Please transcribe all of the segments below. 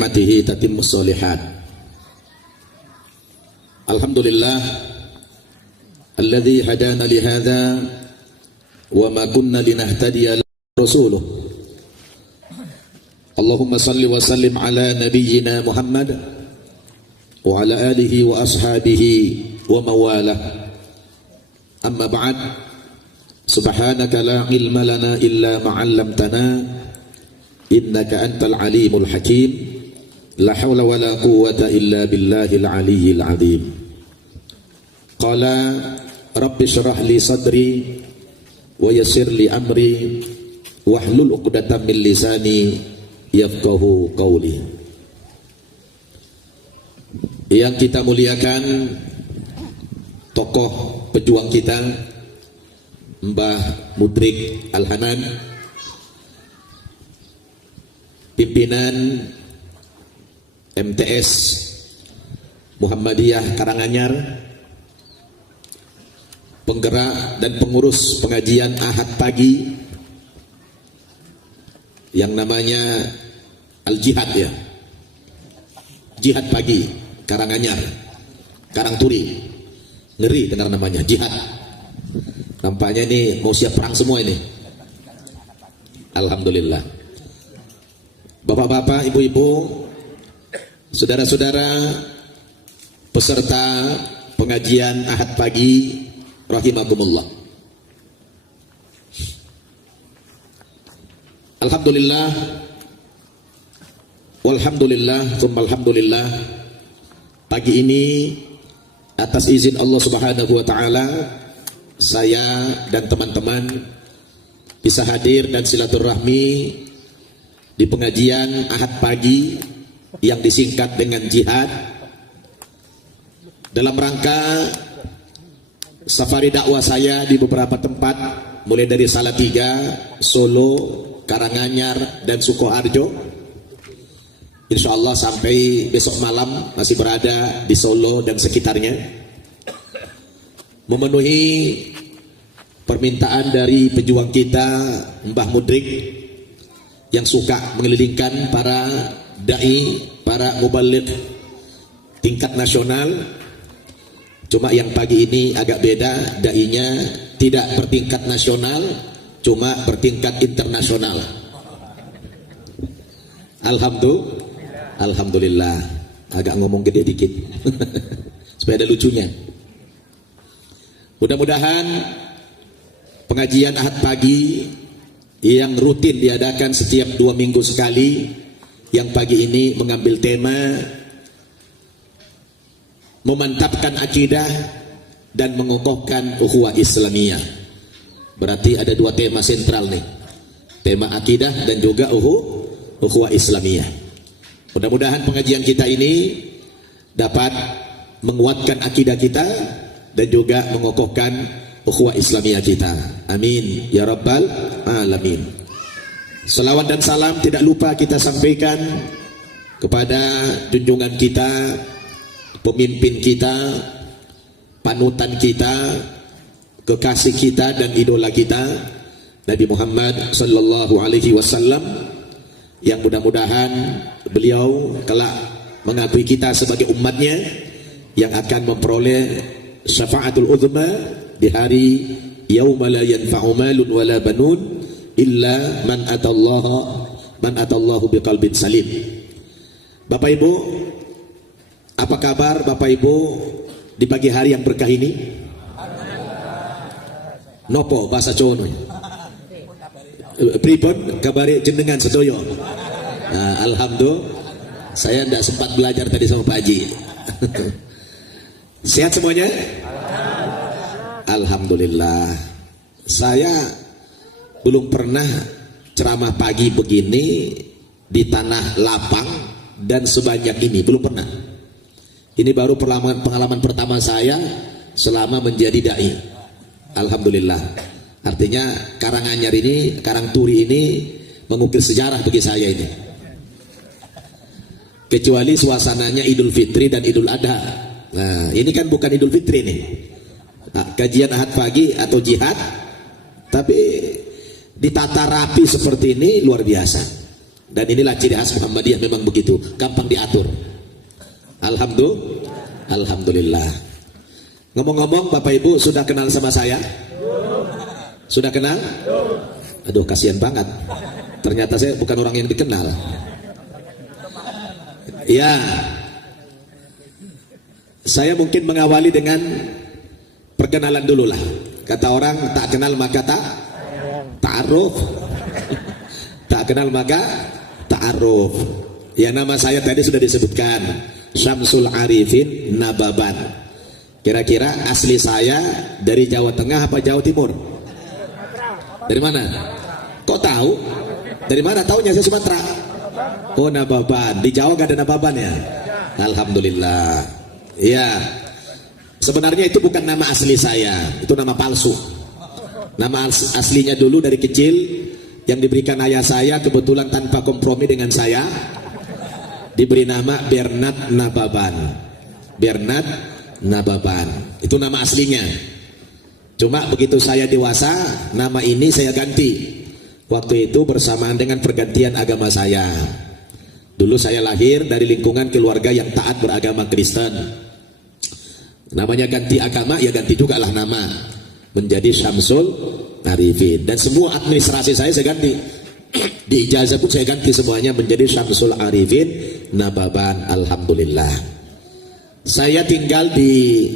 ni'matihi tatimmus sholihat. Alhamdulillah alladzi hadana li hadza wa ma kunna linahtadiya rasuluh. Allahumma salli wa sallim ala nabiyyina Muhammad wa ala alihi wa ashabihi wa mawalah. Amma ba'd. Subhanaka la ilma lana illa ma 'allamtana innaka antal alimul hakim. La hawla wa la quwwata illa billahil aliyyil azim. Qala rabbi shrah li sadri wa yassir li amri wahlul 'uqdatam min lisani yafqahu qawli. Yang kita muliakan, tokoh pejuang kita Mbah Mudrik Al-Hanan, pimpinan MTS Muhammadiyah Karanganyar, penggerak dan pengurus pengajian Ahad pagi yang namanya Al-Jihad ya, Jihad pagi Karanganyar, Karangturi, ngeri dengar namanya Jihad. Nampaknya ini mau siap perang semua ini. Alhamdulillah. Bapak-bapak, ibu-ibu, saudara-saudara, peserta pengajian Ahad pagi, rahimakumullah. Alhamdulillah, walhamdulillah, tsumma alhamdulillah. Pagi ini atas izin Allah Subhanahu wa taala, saya dan teman-teman bisa hadir dan silaturahmi di pengajian Ahad pagi yang disingkat dengan Jihad dalam rangka safari dakwah saya di beberapa tempat, mulai dari Salatiga, Solo, Karanganyar, dan Sukoharjo. Insya Allah sampai besok malam masih berada di Solo dan sekitarnya, memenuhi permintaan dari pejuang kita Mbah Mudrik yang suka mengelilingkan para dai, para mubaligh tingkat nasional. Cuma yang pagi ini agak beda, dainya tidak bertingkat nasional, cuma bertingkat internasional. Alhamdulillah, agak ngomong gede dikit supaya ada lucunya. Mudah-mudahan pengajian Ahad pagi yang rutin diadakan setiap 2 minggu sekali, yang pagi ini mengambil tema memantapkan akidah dan mengokohkan ukhuwah Islamiyah. Berarti ada 2 tema sentral nih, tema akidah dan juga ukhuwah Islamiyah. Mudah-mudahan pengajian kita ini dapat menguatkan akidah kita dan juga mengokohkan ukhuwah Islamiyah kita. Amin ya rabbal alamin. Selawat dan salam tidak lupa kita sampaikan kepada junjungan kita, pemimpin kita, panutan kita, kekasih kita dan idola kita, Nabi Muhammad sallallahu alaihi wasallam, yang mudah-mudahan beliau kelak mengakui kita sebagai umatnya yang akan memperoleh syafaatul uzma di hari yauma la yanfa'u malun wala banun illa man atallahu biqalbin salim. Bapak Ibu, apa kabar Bapak Ibu di pagi hari yang berkah ini? Nopo bahasa Jawa. Pripun kabare jenengan sedoyo? Alhamdulillah, saya tidak sempat belajar tadi sama Pak Haji. Sehat semuanya? Alhamdulillah. Saya belum pernah ceramah pagi begini di tanah lapang dan sebanyak ini, belum pernah. Ini baru pengalaman pertama saya selama menjadi dai. Alhamdulillah. Artinya Karanganyar ini, Karangturi ini mengukir sejarah bagi saya ini. Kecuali suasananya Idul Fitri dan Idul Adha. Nah, ini kan bukan Idul Fitri nih. Nah, kajian Ahad pagi atau Jihad, tapi ditata rapi seperti ini luar biasa. Dan inilah ciri khas Muhammadiyah, memang begitu, gampang diatur. Alhamdulillah. Ngomong-ngomong, Bapak Ibu sudah kenal sama saya? Sudah kenal? Aduh, kasihan banget. Ternyata saya bukan orang yang dikenal. Ya, saya mungkin mengawali dengan perkenalan dulu lah. Kata orang, tak kenal maka ta'aruf. Tak kenal maka ta'aruf. Ya, nama saya tadi sudah disebutkan, Syamsul Arifin Nababan. Kira-kira asli saya dari Jawa Tengah apa Jawa Timur? Dari mana? Kok tahu? Dari mana taunya? Saya Sumatera. Oh, Nababan. Di Jawa gak ada Nababan ya? Alhamdulillah. Ya, sebenarnya itu bukan nama asli saya, itu nama palsu. Nama aslinya dulu dari kecil yang diberikan ayah saya, kebetulan tanpa kompromi dengan saya, diberi nama Bernard Nababan. Bernard Nababan, itu nama aslinya. Cuma begitu saya dewasa, nama ini saya ganti. Waktu itu bersamaan dengan pergantian agama saya. Dulu saya lahir dari lingkungan keluarga yang taat beragama Kristen. Namanya ganti agama, ya ganti juga lah nama, menjadi Syamsul Arifin. Dan semua administrasi saya ganti. Di ijazah pun saya ganti semuanya menjadi Syamsul Arifin Nababan. Alhamdulillah. Saya tinggal di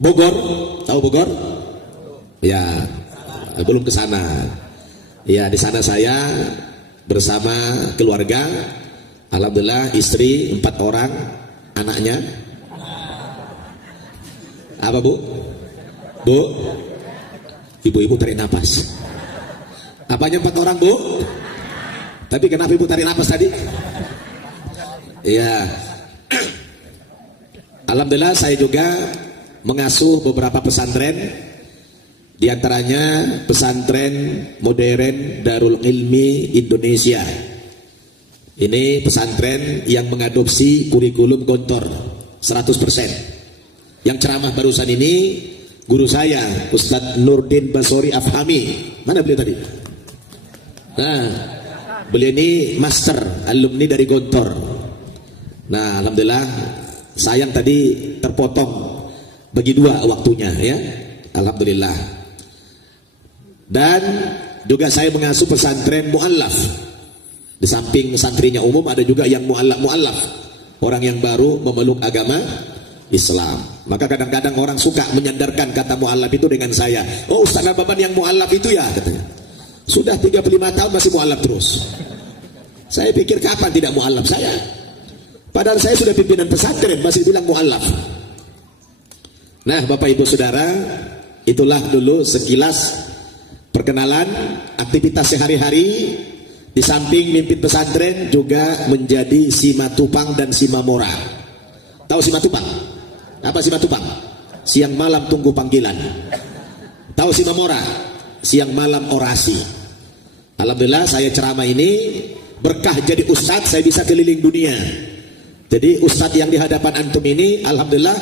Bogor. Tahu Bogor? Ya, belum ke sana. Ya, di sana saya bersama keluarga. Alhamdulillah, istri 4 orang, anaknya. Apa Bu? Bu? Ibu-ibu tarik napas. Apanya 4 orang Bu? Tapi kenapa ibu tarik napas tadi? Iya. Alhamdulillah saya juga mengasuh beberapa pesantren. Di antaranya pesantren modern Darul Ilmi Indonesia. Ini pesantren yang mengadopsi kurikulum Gontor 100%. Yang ceramah barusan ini guru saya, Ustadz Nurdin Basori Afhami. Mana beliau tadi? Nah, beliau ini master alumni dari Gontor. Nah, alhamdulillah, sayang tadi terpotong bagi 2 waktunya ya. Alhamdulillah. Dan juga saya mengasuh pesantren mu'allaf. Di samping santrinya umum ada juga yang mu'allaf, orang yang baru memeluk agama Islam. Maka kadang-kadang orang suka menyandarkan kata mu'allaf itu dengan saya. Oh, Ustaz Nababan yang mu'allaf itu ya, katanya. Sudah 35 tahun masih mu'allaf terus. Saya pikir kapan tidak mu'allaf saya? Padahal saya sudah pimpinan pesantren masih bilang mu'allaf. Nah, Bapak Ibu Saudara, itulah dulu sekilas perkenalan aktivitas sehari-hari. Di samping mimpin pesantren juga menjadi Simatupang dan Simamora. Tahu Simatupang? Apa Simatupang? Siang malam tunggu panggilan. Tahu Simamora? Siang malam orasi. Alhamdulillah saya ceramah ini berkah jadi ustadz, saya bisa keliling dunia. Jadi ustadz yang di hadapan antum ini, alhamdulillah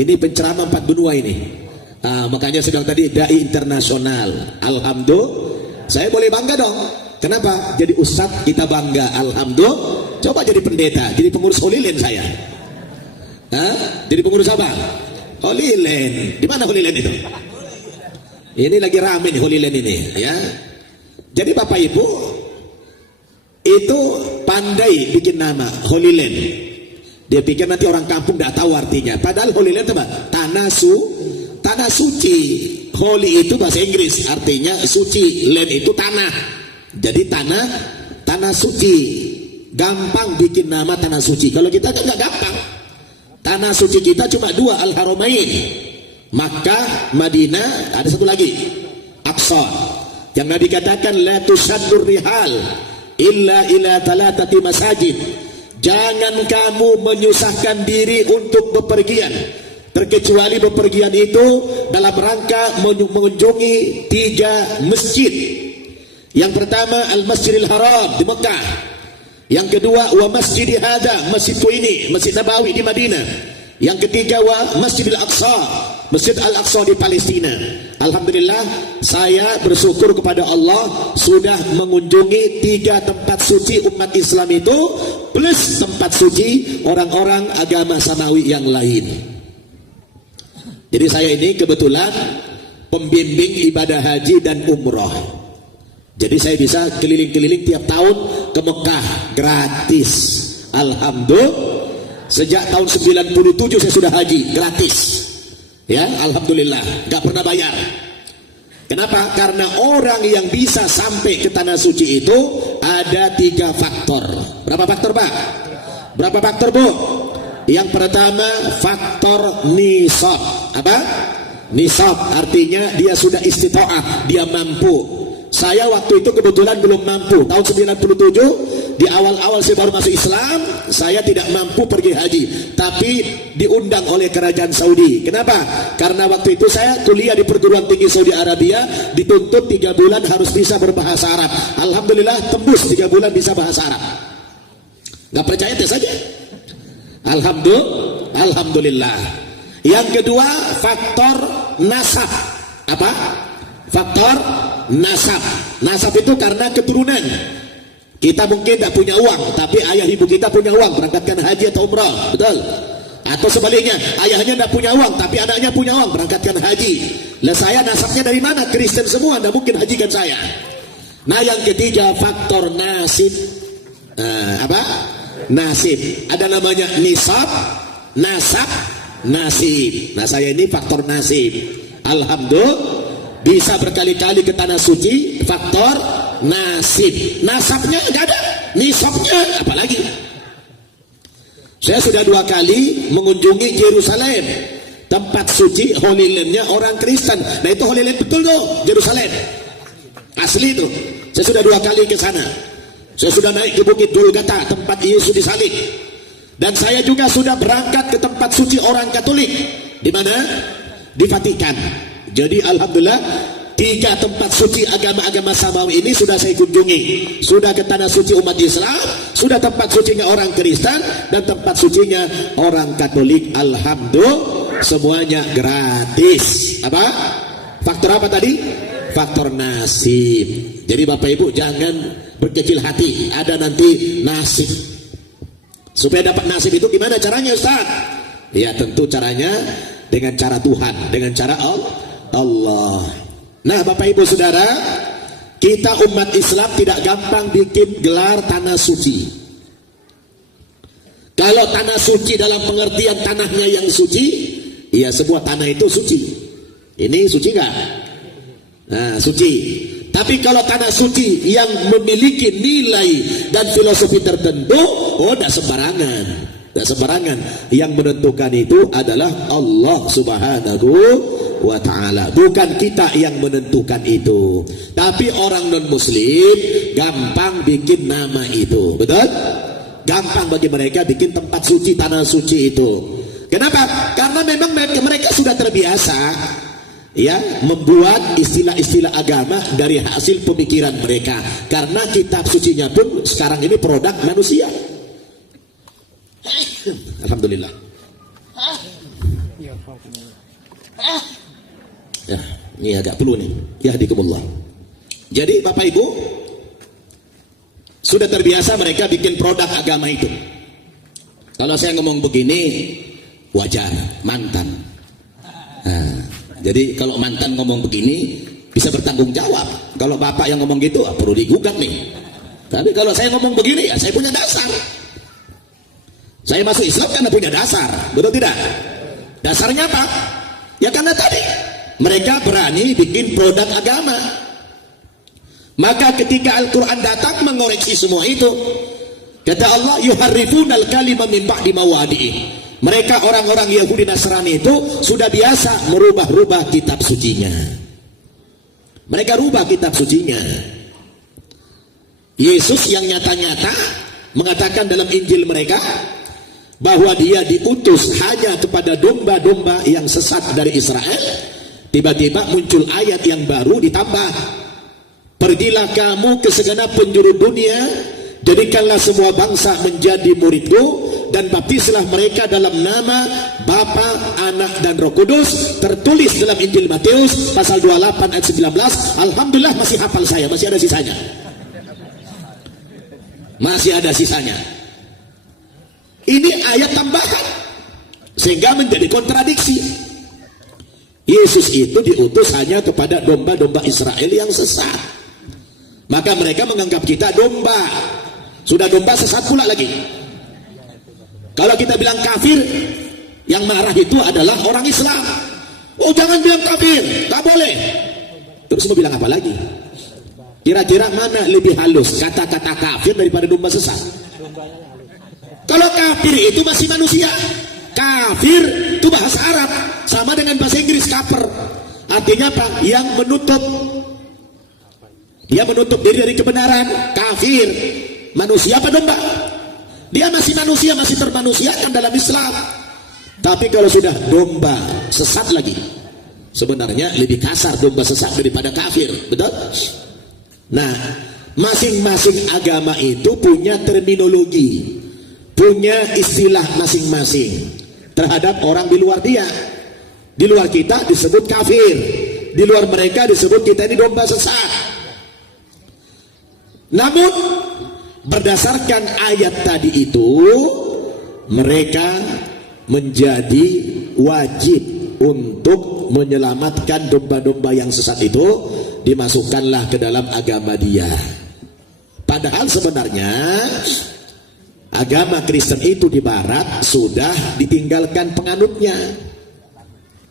ini penceramah 4 benua ini. Makanya sedang tadi dai internasional. Alhamdulillah, saya boleh bangga dong. Kenapa? Jadi ustadz kita bangga. Alhamdulillah. Coba jadi pendeta, jadi pengurus Holilen saya. Jadi pengurus apa? Holilen. Di mana Holilen itu? Ini lagi rame nih Holilen ini, ya. Jadi Bapak Ibu itu pandai bikin nama Holilen. Dia pikir nanti orang kampung tidak tahu artinya. Padahal Holilen itu apa? Tanah suci. Holy itu bahasa Inggris, artinya suci. Land itu tanah. Jadi tanah suci. Gampang bikin nama tanah suci. Kalau kita kan nggak gampang. Tanah suci kita cuma 2, Al-Haramain, Makkah, Madinah. Ada satu lagi, Aqsa. Yang Nabi katakan la tusaddur rihal illa ila talatati masajid. Jangan kamu menyusahkan diri untuk bepergian, terkecuali bepergian itu dalam rangka mengunjungi 3 masjid. Yang pertama Al-Masjidil Haram di Mekah. Yang kedua wa Masjidi Hada, masjidku ini, Masjid Nabawi di Madinah. Yang ketiga wa Masjidil Aqsa, Masjid Al-Aqsa di Palestina. Alhamdulillah, saya bersyukur kepada Allah sudah mengunjungi 3 tempat suci umat Islam itu, plus tempat suci orang-orang agama samawi yang lain. Jadi saya ini kebetulan pembimbing ibadah haji dan umroh. Jadi saya bisa keliling-keliling tiap tahun ke Mekah gratis. Alhamdulillah, sejak tahun 97 saya sudah haji gratis. Ya, alhamdulillah, nggak pernah bayar. Kenapa? Karena orang yang bisa sampai ke tanah suci itu ada 3 faktor. Berapa faktor, Pak? Berapa faktor, Bu? Yang pertama faktor nisab. Apa? Nisab artinya dia sudah istita'ah, dia mampu. Saya waktu itu kebetulan belum mampu. Tahun 97 di awal-awal saya baru masuk Islam, saya tidak mampu pergi haji, tapi diundang oleh kerajaan Saudi. Kenapa? Karena waktu itu saya kuliah di perguruan tinggi Saudi Arabia, dituntut 3 bulan harus bisa berbahasa Arab. Alhamdulillah tembus 3 bulan bisa bahasa Arab. Gak percaya tes saja. Alhamdulillah. Yang kedua faktor nasab. Apa? Faktor nasab. Nasab itu karena keturunan. Kita mungkin tidak punya uang, tapi ayah ibu kita punya uang, berangkatkan haji atau umrah, betul? Atau sebaliknya, ayahnya tidak punya uang, tapi anaknya punya uang, berangkatkan haji. Lah saya nasabnya dari mana? Kristen semua, tidak mungkin hajikan saya. Nah yang ketiga faktor nasib. Apa? Nasib. Ada namanya nisab, nasab, nasib. Nah saya ini faktor nasib. Alhamdulillah bisa berkali-kali ke tanah suci, faktor nasib. Nasabnya enggak ada, nisabnya apalagi. Saya sudah 2 kali mengunjungi Yerusalem, tempat suci Holy Land-nya orang Kristen. Nah itu Holy Land betul tuh, Yerusalem asli itu. Saya sudah 2 kali ke sana. Saya sudah naik ke Bukit Golgota, tempat Yesus disalib. Dan saya juga sudah berangkat ke tempat suci orang Katolik. Di mana? Di Vatikan. Jadi alhamdulillah 3 tempat suci agama-agama samawi ini sudah saya kunjungi. Sudah ke tanah suci umat Islam, sudah tempat sucinya orang Kristen, dan tempat sucinya orang Katolik. Alhamdulillah semuanya gratis. Apa? Faktor apa tadi? Faktor nasib. Jadi Bapak Ibu jangan berkecil hati, ada nanti nasib. Supaya dapat nasib itu gimana caranya, Ustaz? Ya tentu caranya dengan cara Tuhan, dengan cara Allah. Nah Bapak Ibu Saudara, kita umat Islam tidak gampang bikin gelar tanah suci. Kalau tanah suci dalam pengertian tanahnya yang suci, ya semua tanah itu suci. Ini suci nggak? Nah suci. Tapi kalau tanah suci yang memiliki nilai dan filosofi tertentu, oh tidak sembarangan. Tidak sembarangan. Yang menentukan itu adalah Allah Subhanahu wa ta'ala, bukan kita yang menentukan itu. Tapi orang non muslim gampang bikin nama itu, betul? Gampang bagi mereka bikin tempat suci, tanah suci itu. Kenapa? Karena memang mereka sudah terbiasa ya membuat istilah-istilah agama dari hasil pemikiran mereka. Karena kitab sucinya pun sekarang ini produk manusia. Alhamdulillah. Ya, ini agak perlu nih. Yahdikumullah. Jadi Bapak Ibu sudah terbiasa mereka bikin produk agama itu. Kalau saya ngomong begini wajar, mantan. Nah, jadi kalau mantan ngomong begini bisa bertanggung jawab. Kalau bapak yang ngomong gitu perlu digugat nih. Tapi kalau saya ngomong begini ya saya punya dasar. Saya masuk Islam karena punya dasar, betul tidak? Dasarnya apa? Ya karena tadi mereka berani bikin produk agama. Maka ketika Al-Quran datang mengoreksi semua itu, kata Allah, yuharrifunal kalima min ba'di mawadi'i. Mereka orang-orang Yahudi Nasrani itu sudah biasa merubah-rubah kitab sucinya. Mereka rubah kitab sucinya. Yesus yang nyata-nyata mengatakan dalam Injil mereka bahwa dia diutus hanya kepada domba-domba yang sesat dari Israel. Tiba-tiba muncul ayat yang baru ditambah, pergilah kamu ke segenap penjuru dunia, jadikanlah semua bangsa menjadi muridku, dan baptislah mereka dalam nama Bapa, Anak dan Roh Kudus, tertulis dalam Injil Matius pasal 28 ayat 19. Alhamdulillah masih hafal saya, masih ada sisanya. Masih ada sisanya. Ini ayat tambahan sehingga menjadi kontradiksi. Yesus itu diutus hanya kepada domba-domba Israel yang sesat. Maka mereka menganggap kita domba. Sudah domba sesat pula lagi. Kalau kita bilang kafir, yang marah itu adalah orang Islam. Oh, jangan bilang kafir, tak boleh. Terus mau bilang apa lagi? Kira-kira mana lebih halus kata-kata kafir daripada domba sesat? Kalau kafir itu masih manusia. Kafir itu bahasa Arab, sama dengan bahasa Inggris kafir. Artinya apa? Yang menutup. Dia menutup diri dari kebenaran. Kafir. Manusia apa domba? Dia masih manusia, masih termanusiakan dalam Islam. Tapi kalau sudah domba sesat lagi, sebenarnya lebih kasar domba sesat daripada kafir, betul? Nah, masing-masing agama itu punya terminologi, punya istilah masing-masing terhadap orang di luar dia. Di luar kita disebut kafir, di luar mereka disebut kita ini domba sesat. Namun berdasarkan ayat tadi itu, mereka menjadi wajib untuk menyelamatkan domba-domba yang sesat itu, dimasukkanlah ke dalam agama dia. Padahal sebenarnya agama Kristen itu di barat sudah ditinggalkan penganutnya,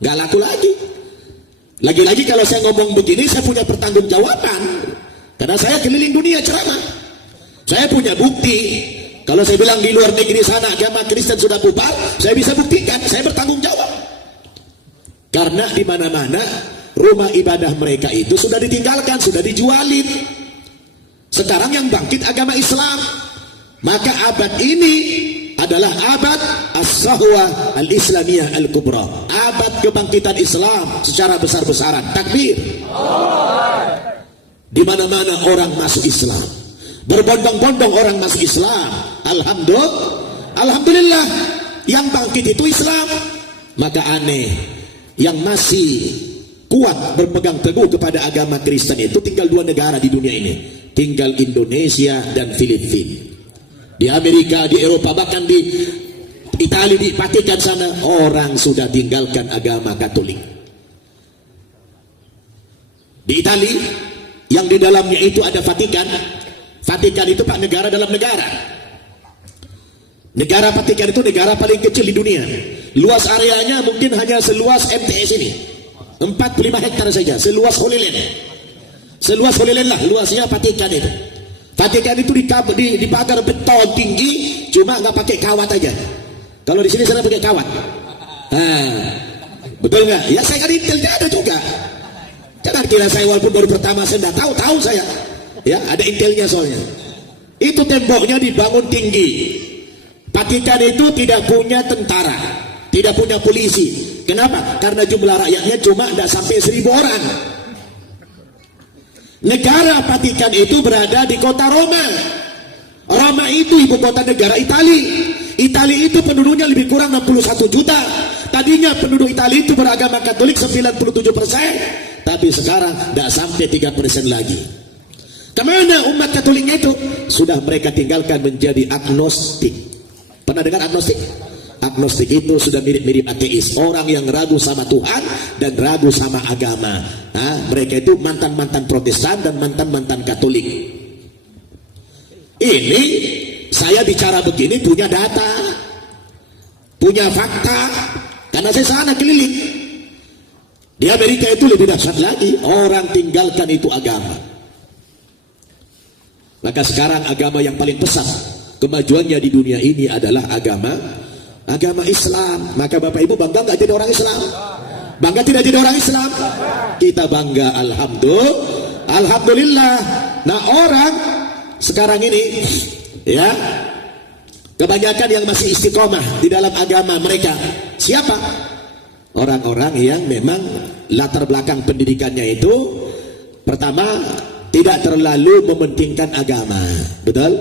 gak laku lagi. Lagi-lagi kalau saya ngomong begini, saya punya pertanggungjawaban, karena saya keliling dunia ceramah. Saya punya bukti. Kalau saya bilang di luar negeri sana agama Kristen sudah bubar, saya bisa buktikan, saya bertanggung jawab. Karena di mana-mana rumah ibadah mereka itu sudah ditinggalkan, sudah dijualin. Sekarang yang bangkit agama Islam. Maka abad ini adalah abad as-sahwa al-islamiyah al-kubra. Abad kebangkitan Islam secara besar-besaran. Takbir. Di mana-mana orang masuk Islam. Berbondong-bondong orang masuk Islam. Alhamdulillah, yang bangkit itu Islam. Maka aneh, yang masih kuat berpegang teguh kepada agama Kristen itu tinggal dua negara di dunia ini, tinggal Indonesia dan Filipina. Di Amerika, di Eropa, bahkan di Italia, di Vatikan sana, orang sudah tinggalkan agama Katolik. Di Italia, yang di dalamnya itu ada Vatikan. Vatikan itu Pak negara dalam negara. Negara Vatikan itu negara paling kecil di dunia. Luas areanya mungkin hanya seluas MTS ini, 45 hektar saja, seluas Holy Land. Seluas Holy Land lah luasnya Vatikan itu. Vatikan itu dipagar beton tinggi, cuma nggak pakai kawat aja. Kalau di sini sana pakai kawat. Betul nggak? Ya saya kan intelnya ada juga. Jangan kira saya walaupun baru pertama saya nggak tahu saya. Ya, ada intelnya soalnya. Itu temboknya dibangun tinggi. Vatikan itu tidak punya tentara, tidak punya polisi. Kenapa? Karena jumlah rakyatnya cuma tidak sampai 1000 orang. Negara Vatikan itu berada di kota Roma. Roma itu ibu kota negara Italia. Italia itu penduduknya lebih kurang 61 juta. Tadinya penduduk Italia itu beragama Katolik 97%, tapi sekarang tidak sampai 3% lagi. Kemana umat Katoliknya itu? Sudah mereka tinggalkan menjadi agnostik. Pernah dengar agnostik? Agnostik itu sudah mirip-mirip ateis. Orang yang ragu sama Tuhan dan ragu sama agama. Mereka itu mantan-mantan Protestan dan mantan-mantan Katolik. Ini saya bicara begini punya data, punya fakta, karena saya sana keliling. Di Amerika itu lebih dahsyat lagi. Orang tinggalkan itu agama. Maka sekarang agama yang paling pesat kemajuannya di dunia ini adalah agama Islam. Maka Bapak Ibu bangga nggak jadi orang Islam? Bangga tidak jadi orang Islam? Kita bangga, alhamdulillah. Nah, orang sekarang ini ya kebanyakan yang masih istiqomah di dalam agama mereka. Siapa? Orang-orang yang memang latar belakang pendidikannya itu pertama tidak terlalu mementingkan agama, betul?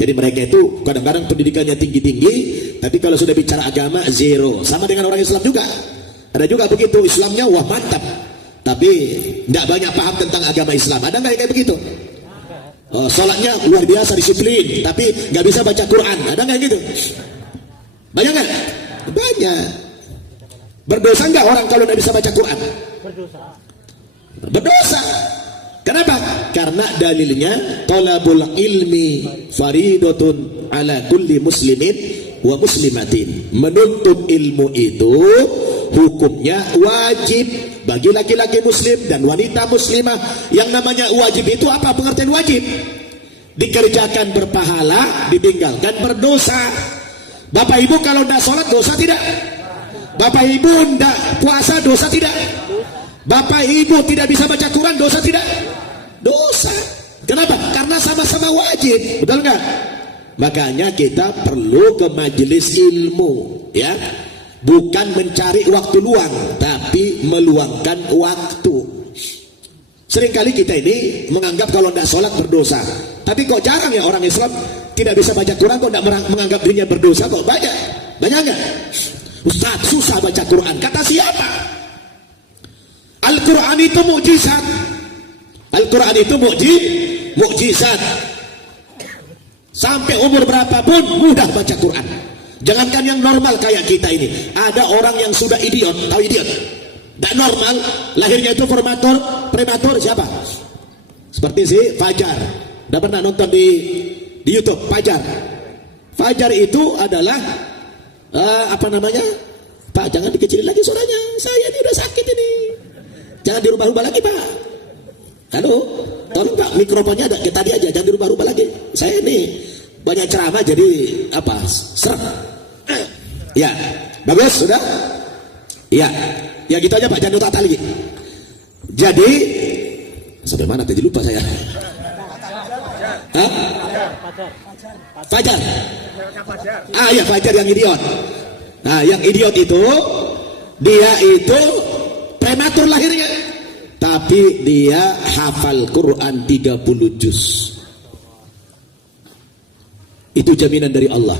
Jadi mereka itu kadang-kadang pendidikannya tinggi-tinggi, tapi kalau sudah bicara agama zero. Sama dengan orang Islam juga. Ada juga begitu, Islamnya wah mantap, tapi tidak banyak paham tentang agama Islam. Ada nggak kayak begitu? Oh, sholatnya luar biasa disiplin, tapi nggak bisa baca Quran. Ada nggak gitu? Banyak nggak? Banyak. Berdosa nggak orang kalau nggak bisa baca Quran? Berdosa. Kenapa? Karena dalilnya talabul ilmi faridatun ala kulli muslimin wa muslimatin. Menuntut ilmu itu hukumnya wajib bagi laki-laki muslim dan wanita muslimah. Yang namanya wajib itu apa? Pengertian wajib: dikerjakan berpahala, ditinggalkan berdosa. Bapak ibu kalau tidak sholat dosa tidak? Bapak ibu tidak puasa dosa tidak? Bapak ibu tidak bisa baca Quran dosa tidak? Dosa. Kenapa? Karena sama-sama wajib, betul nggak? Makanya kita perlu ke majelis ilmu, ya. Bukan mencari waktu luang, tapi meluangkan waktu. Seringkali kita ini menganggap kalau tidak sholat berdosa. Tapi kok jarang ya orang Islam tidak bisa baca Quran kok tidak menganggap dirinya berdosa. Kok banyak? Banyak nggak? Ustaz, susah baca Quran. Kata siapa? Al-Quran itu mukjizat. Al-Quran itu mukjizat. Sampai umur berapapun mudah baca Quran. Jangankan yang normal kayak kita ini, ada orang yang sudah idiot. Tahu idiot? Tidak normal, lahirnya itu prematur siapa? Seperti si Fajar. Tidak pernah nonton di YouTube Fajar. Fajar itu adalah apa namanya? Pak, jangan dikecilin lagi suaranya. Saya ini udah sakit ini. Jangan dirubah-rubah lagi, Pak. Halo, tolong Pak, mikrofonnya ada kayak tadi aja, jangan dirubah-rubah lagi. Saya ini banyak ceramah jadi apa? Serem. Ya, bagus sudah. Ya, ya gitu aja Pak, jangan otak lagi. Jadi sampai mana tadi lupa saya. Hah? Fajar. Ya Fajar yang idiot. Nah, yang idiot itu dia itu prematur lahirnya, tapi dia hafal Quran 30 juz. Itu jaminan dari Allah.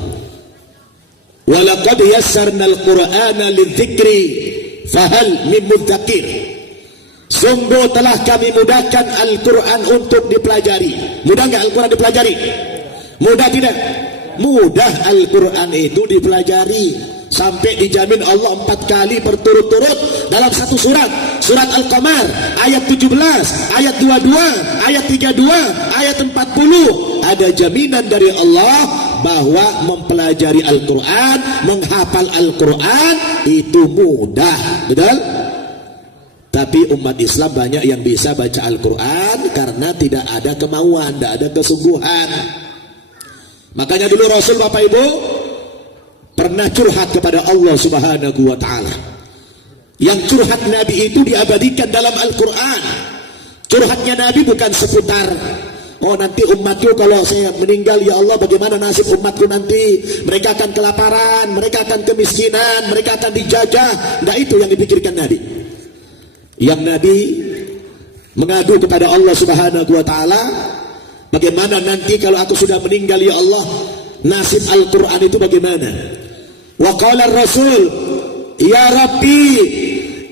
Walaqad yassarnal Qur'ana lidzikri fahal min mudzakir. Sungguh telah kami mudahkan Al-Quran untuk dipelajari. Mudah nggak Al-Quran dipelajari? Mudah tidak? Mudah Al-Quran itu dipelajari. Sampai dijamin Allah 4 kali berturut-turut dalam satu surat. Surat Al-Qamar ayat 17, ayat 22, ayat 32, ayat 40. Ada jaminan dari Allah bahwa mempelajari Al-Quran, menghafal Al-Quran itu mudah. Betul? Tapi umat Islam banyak yang bisa baca Al-Quran karena tidak ada kemauan, tidak ada kesungguhan. Makanya dulu Rasul, Bapak Ibu, pernah curhat kepada Allah Subhanahu wa ta'ala. Yang curhat Nabi itu diabadikan dalam Al-Quran. Curhatnya Nabi bukan seputar, oh nanti umatku kalau saya meninggal ya Allah bagaimana nasib umatku nanti, mereka akan kelaparan, mereka akan kemiskinan, mereka akan dijajah. Nah itu yang dipikirkan Nabi. Yang Nabi mengadu kepada Allah Subhanahu wa ta'ala, bagaimana nanti kalau aku sudah meninggal ya Allah, nasib Al-Quran itu bagaimana? Wa qala Rasul, ya Rabbi,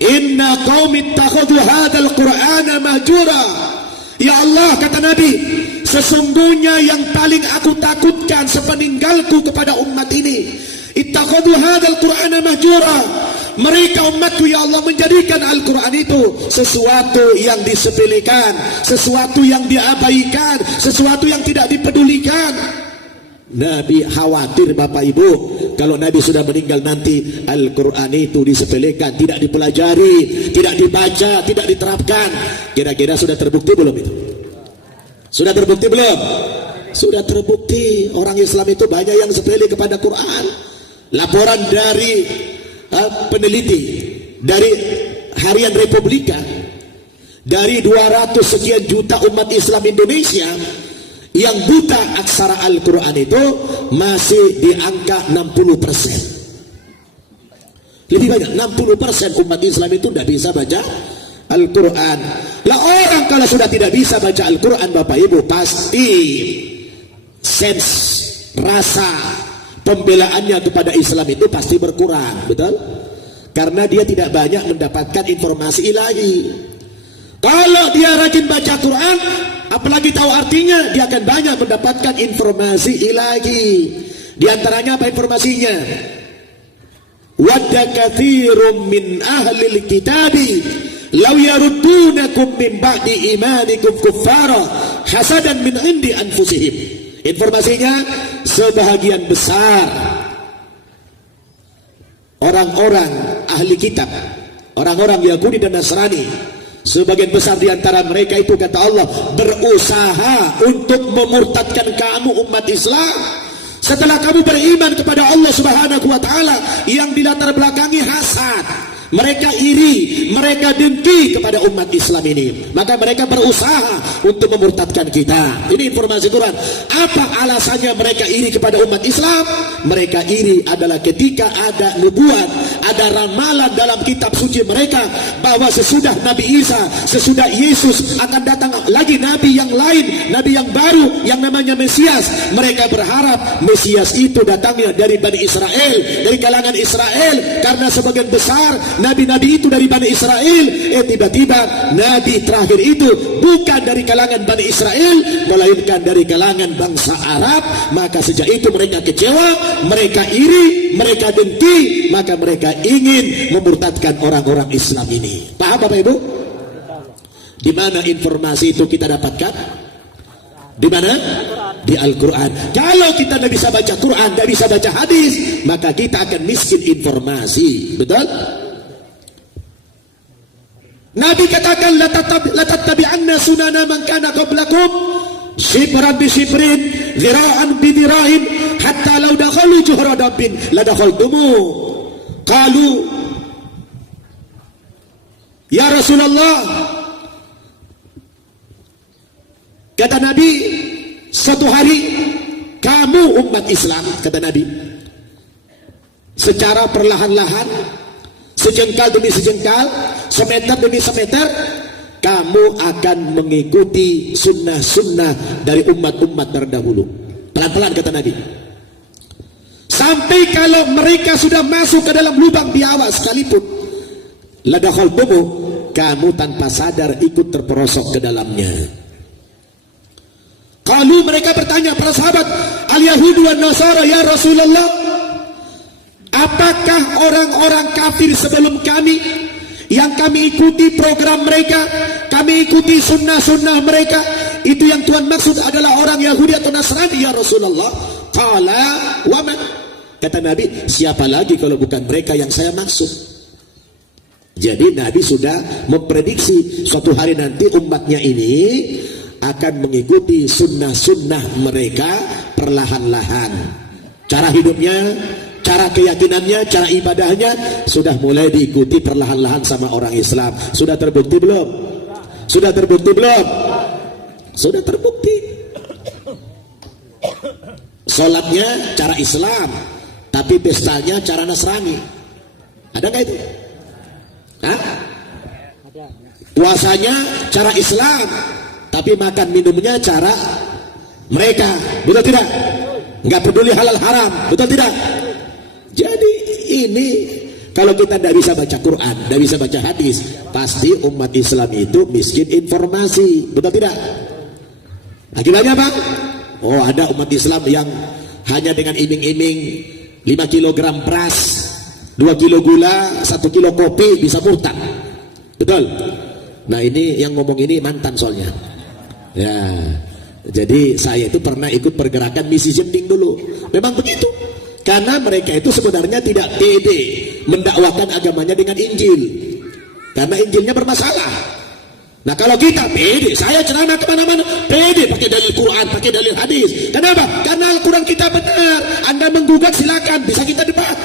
inna qaumi ittakhadhu hadzal Qur'ana mahjura. Ya Allah, kata Nabi, sesungguhnya yang paling aku takutkan sepeninggalku kepada umat ini, ittakhadhu hadzal Qur'ana mahjura. Mereka umatku ya Allah menjadikan Al-Quran itu sesuatu yang disepelekan, sesuatu yang diabaikan, sesuatu yang tidak dipedulikan. Nabi khawatir Bapak Ibu, kalau Nabi sudah meninggal nanti Al-Quran itu disepelekan, tidak dipelajari, tidak dibaca, tidak diterapkan. Kira-kira sudah terbukti belum itu? Sudah terbukti belum? Sudah terbukti. Orang Islam itu banyak yang sepele kepada Quran. Laporan dari peneliti dari Harian Republika, dari 200 sekian juta umat Islam Indonesia yang buta aksara Al-Quran itu masih di angka 60%. Lebih banyak, 60% umat Islam itu tidak bisa baca Al-Quran. Lah orang kalau sudah tidak bisa baca Al-Quran Bapak Ibu, pasti sense rasa pembelaannya kepada Islam itu pasti berkurang, betul? Karena dia tidak banyak mendapatkan informasi ilahi. Kalau dia rajin baca Quran, apalagi tahu artinya, dia akan banyak mendapatkan informasi ilahi. Di antaranya apa informasinya? Wadda katsirum min ahlil kitabi law yaruddunakum min ba'di imanikum kuffara hasadan min indi anfusihim. Informasinya, sebahagian besar orang-orang ahli kitab, orang-orang Yahudi dan Nasrani, sebagian besar di antara mereka itu, kata Allah, berusaha untuk memurtadkan kamu umat Islam setelah kamu beriman kepada Allah Subhanahu wa taala, yang dilatar belakangi hasad. Mereka iri, mereka dengki kepada umat Islam ini. Maka mereka berusaha untuk memurtadkan kita. Ini informasi Quran. Apa alasannya mereka iri kepada umat Islam? Mereka iri adalah ketika ada nubuat, ada ramalan dalam kitab suci mereka bahwa sesudah Nabi Isa, sesudah Yesus akan datang lagi Nabi yang lain, Nabi yang baru yang namanya Mesias. Mereka berharap Mesias itu datangnya dari Bani Israel, dari kalangan Israel, karena sebagian besar Nabi-Nabi itu dari Bani Israel. Tiba-tiba Nabi terakhir itu bukan dari kalangan Bani Israel, melainkan dari kalangan bangsa Arab. Maka sejak itu mereka kecewa, mereka iri, mereka dengki, maka mereka ingin memurtadkan orang-orang Islam ini. Paham Bapak Ibu? Di mana informasi itu kita dapatkan? Di mana? Di Al-Quran. Kalau kita tidak bisa baca Quran, tidak bisa baca hadis, maka kita akan miskin informasi. Betul? Nabi katakan, la tattabi'anna sunana man kana qablakum shibran bi shibrin dhira'an bi dhira'in hatta law dakhalu juhra dabbin la dakhaltumu. Qalu ya Rasulullah, kata Nabi, suatu hari kamu umat Islam, kata Nabi, secara perlahan-lahan, sejengkal demi sejengkal, semeter demi semeter, kamu akan mengikuti sunnah-sunnah dari umat-umat terdahulu. Pelan-pelan kata Nabi. Sampai kalau mereka sudah masuk ke dalam lubang biawak sekalipun, la dakhaltumu, kamu tanpa sadar ikut terperosok ke dalamnya. Kalau mereka bertanya, para sahabat, al-Yahudu wan Nasara ya Rasulullah, apakah orang-orang kafir sebelum kami yang kami ikuti program mereka, kami ikuti sunnah-sunnah mereka, itu yang Tuhan maksud adalah orang Yahudi atau Nasrani ya Rasulullah? Qala wa man, kata Nabi, siapa lagi kalau bukan mereka yang saya maksud? Jadi Nabi sudah memprediksi suatu hari nanti umatnya ini akan mengikuti sunnah-sunnah mereka perlahan-lahan. Cara hidupnya, cara keyakinannya, cara ibadahnya sudah mulai diikuti perlahan-lahan sama orang Islam. Sudah terbukti belum? Sudah terbukti belum? Sudah terbukti. Sholatnya cara Islam, tapi pestanya cara Nasrani. Ada nggak itu? Hah? Puasanya cara Islam, tapi makan minumnya cara mereka. Betul tidak? Nggak peduli halal haram. Betul tidak? Jadi ini kalau kita tidak bisa baca Quran, tidak bisa baca hadis, pasti umat Islam itu miskin informasi. Betul tidak? Akibatnya apa? Oh, ada umat Islam yang hanya dengan iming-iming 5 kg beras, 2 kilo gula, 1 kilo kopi bisa murtad. Betul? Nah ini yang ngomong ini mantan soalnya. Ya, jadi saya itu pernah ikut pergerakan misi jending dulu. Memang begitu. Karena mereka itu sebenarnya tidak pede mendakwakan agamanya dengan Injil. Karena Injilnya bermasalah. Nah kalau kita pede, saya ceramah kemana-mana, pede pakai dalil Quran, pakai dalil hadis. Kenapa? Karena Al-Quran kita benar. Anda menggugat silakan, bisa kita debat.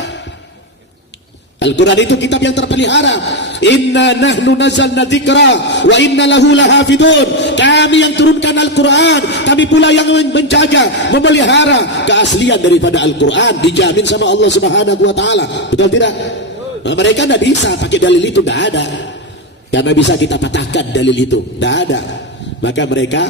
Al-Quran itu kitab yang terpelihara. Inna nahnu nazzalna dzikra wa inna lahu lahafidun. Kami yang turunkan Al-Quran, kami pula yang menjaga, memelihara keaslian daripada Al-Quran, dijamin sama Allah Subhanahu wa taala. Betul tidak? Nah, mereka tidak bisa pakai dalil itu, tidak ada. Karena bisa kita patahkan dalil itu, tidak ada. Maka mereka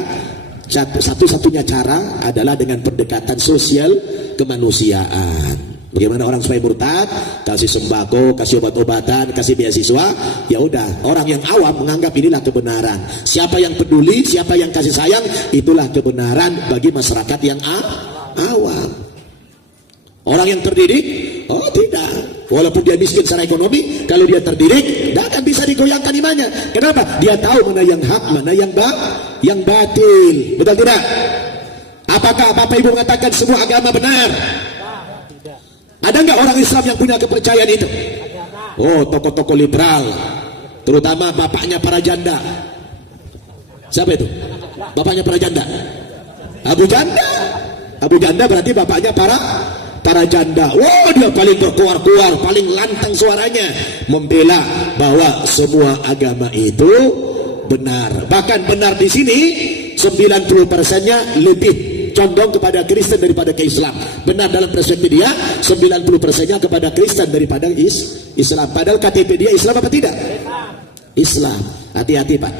Satu-satunya cara adalah dengan pendekatan sosial kemanusiaan. Bagaimana orang supaya murtad? Kasih sembako, kasih obat-obatan, kasih beasiswa. Ya udah, orang yang awam menganggap inilah kebenaran. Siapa yang peduli, siapa yang kasih sayang, itulah kebenaran bagi masyarakat yang awam. Orang yang terdidik, oh tidak. Walaupun dia miskin secara ekonomi, kalau dia terdidik, tidak akan bisa digoyangkan imannya. Kenapa? Dia tahu mana yang hak, mana yang batil. Betul tidak? Apakah Bapak Ibu mengatakan semua agama benar? Ada nggak orang Islam yang punya kepercayaan itu? Oh, tokoh-tokoh liberal, terutama bapaknya para janda. Siapa itu? Bapaknya para janda? Abu Janda. Abu Janda berarti bapaknya para janda. Wah, dia paling berkuar-kuar, paling lantang suaranya membela bahwa semua agama itu benar. Bahkan benar di sini 90%-nya lebih condong kepada Kristen daripada ke Islam. Benar dalam perspektif dia 90%-nya kepada Kristen daripada Islam. Padahal KTP dia Islam apa tidak? Islam. Hati-hati Pak.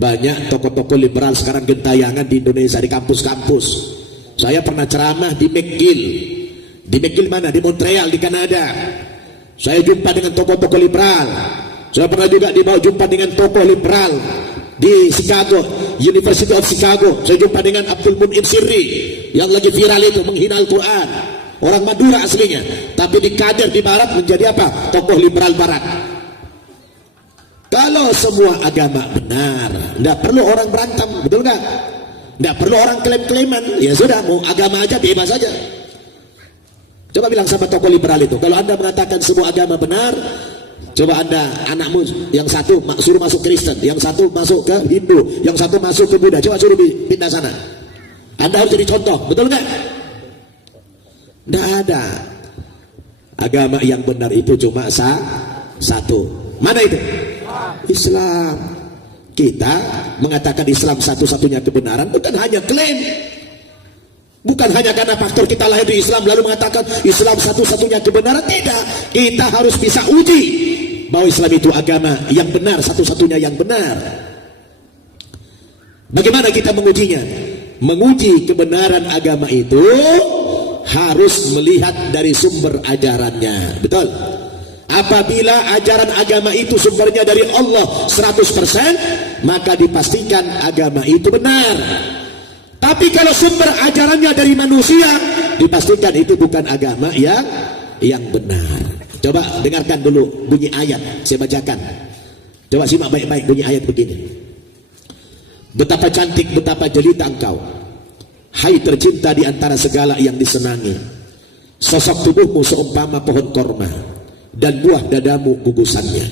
Banyak tokoh-tokoh liberal sekarang gentayangan di Indonesia, di kampus-kampus. Saya pernah ceramah di McGill. Di McGill mana? Di Montreal, di Kanada. Saya jumpa dengan tokoh-tokoh liberal. Saya pernah juga jumpa dengan tokoh liberal di Chicago, University of Chicago. Saya jumpa dengan Abdul Munim Sirri yang lagi viral itu, menghina Al-Quran. Orang Madura aslinya, tapi dikader di barat menjadi apa? Tokoh liberal barat. Kalau semua agama benar, tidak perlu orang berantem, betul nggak? Tidak perlu orang klaim-klaiman. Ya sudah, mau agama aja bebas saja. Coba bilang sama tokoh liberal itu, kalau Anda mengatakan semua agama benar, coba Anda, anakmu yang satu suruh masuk Kristen, yang satu masuk ke Hindu, yang satu masuk ke Buddha, coba suruh pindah sana. Anda harus jadi contoh, betul nggak? Tidak ada. Agama yang benar itu cuma satu. Mana itu? Islam. Kita mengatakan Islam satu-satunya kebenaran bukan hanya klaim. Bukan hanya karena faktor kita lahir di Islam lalu mengatakan Islam satu-satunya kebenaran. Tidak. Kita harus bisa uji bahwa Islam itu agama yang benar, satu-satunya yang benar. Bagaimana kita mengujinya? Menguji kebenaran agama itu harus melihat dari sumber ajarannya. Betul? Apabila ajaran agama itu sumbernya dari Allah 100%, maka dipastikan agama itu benar. Tapi kalau sumber ajarannya dari manusia, dipastikan itu bukan agama yang benar. Coba dengarkan dulu bunyi ayat, saya bacakan. Coba simak baik-baik bunyi ayat begini. Betapa cantik, betapa jelita engkau, hai tercinta di antara segala yang disenangi. Sosok tubuhmu seumpama pohon korma, dan buah dadamu gugusannya.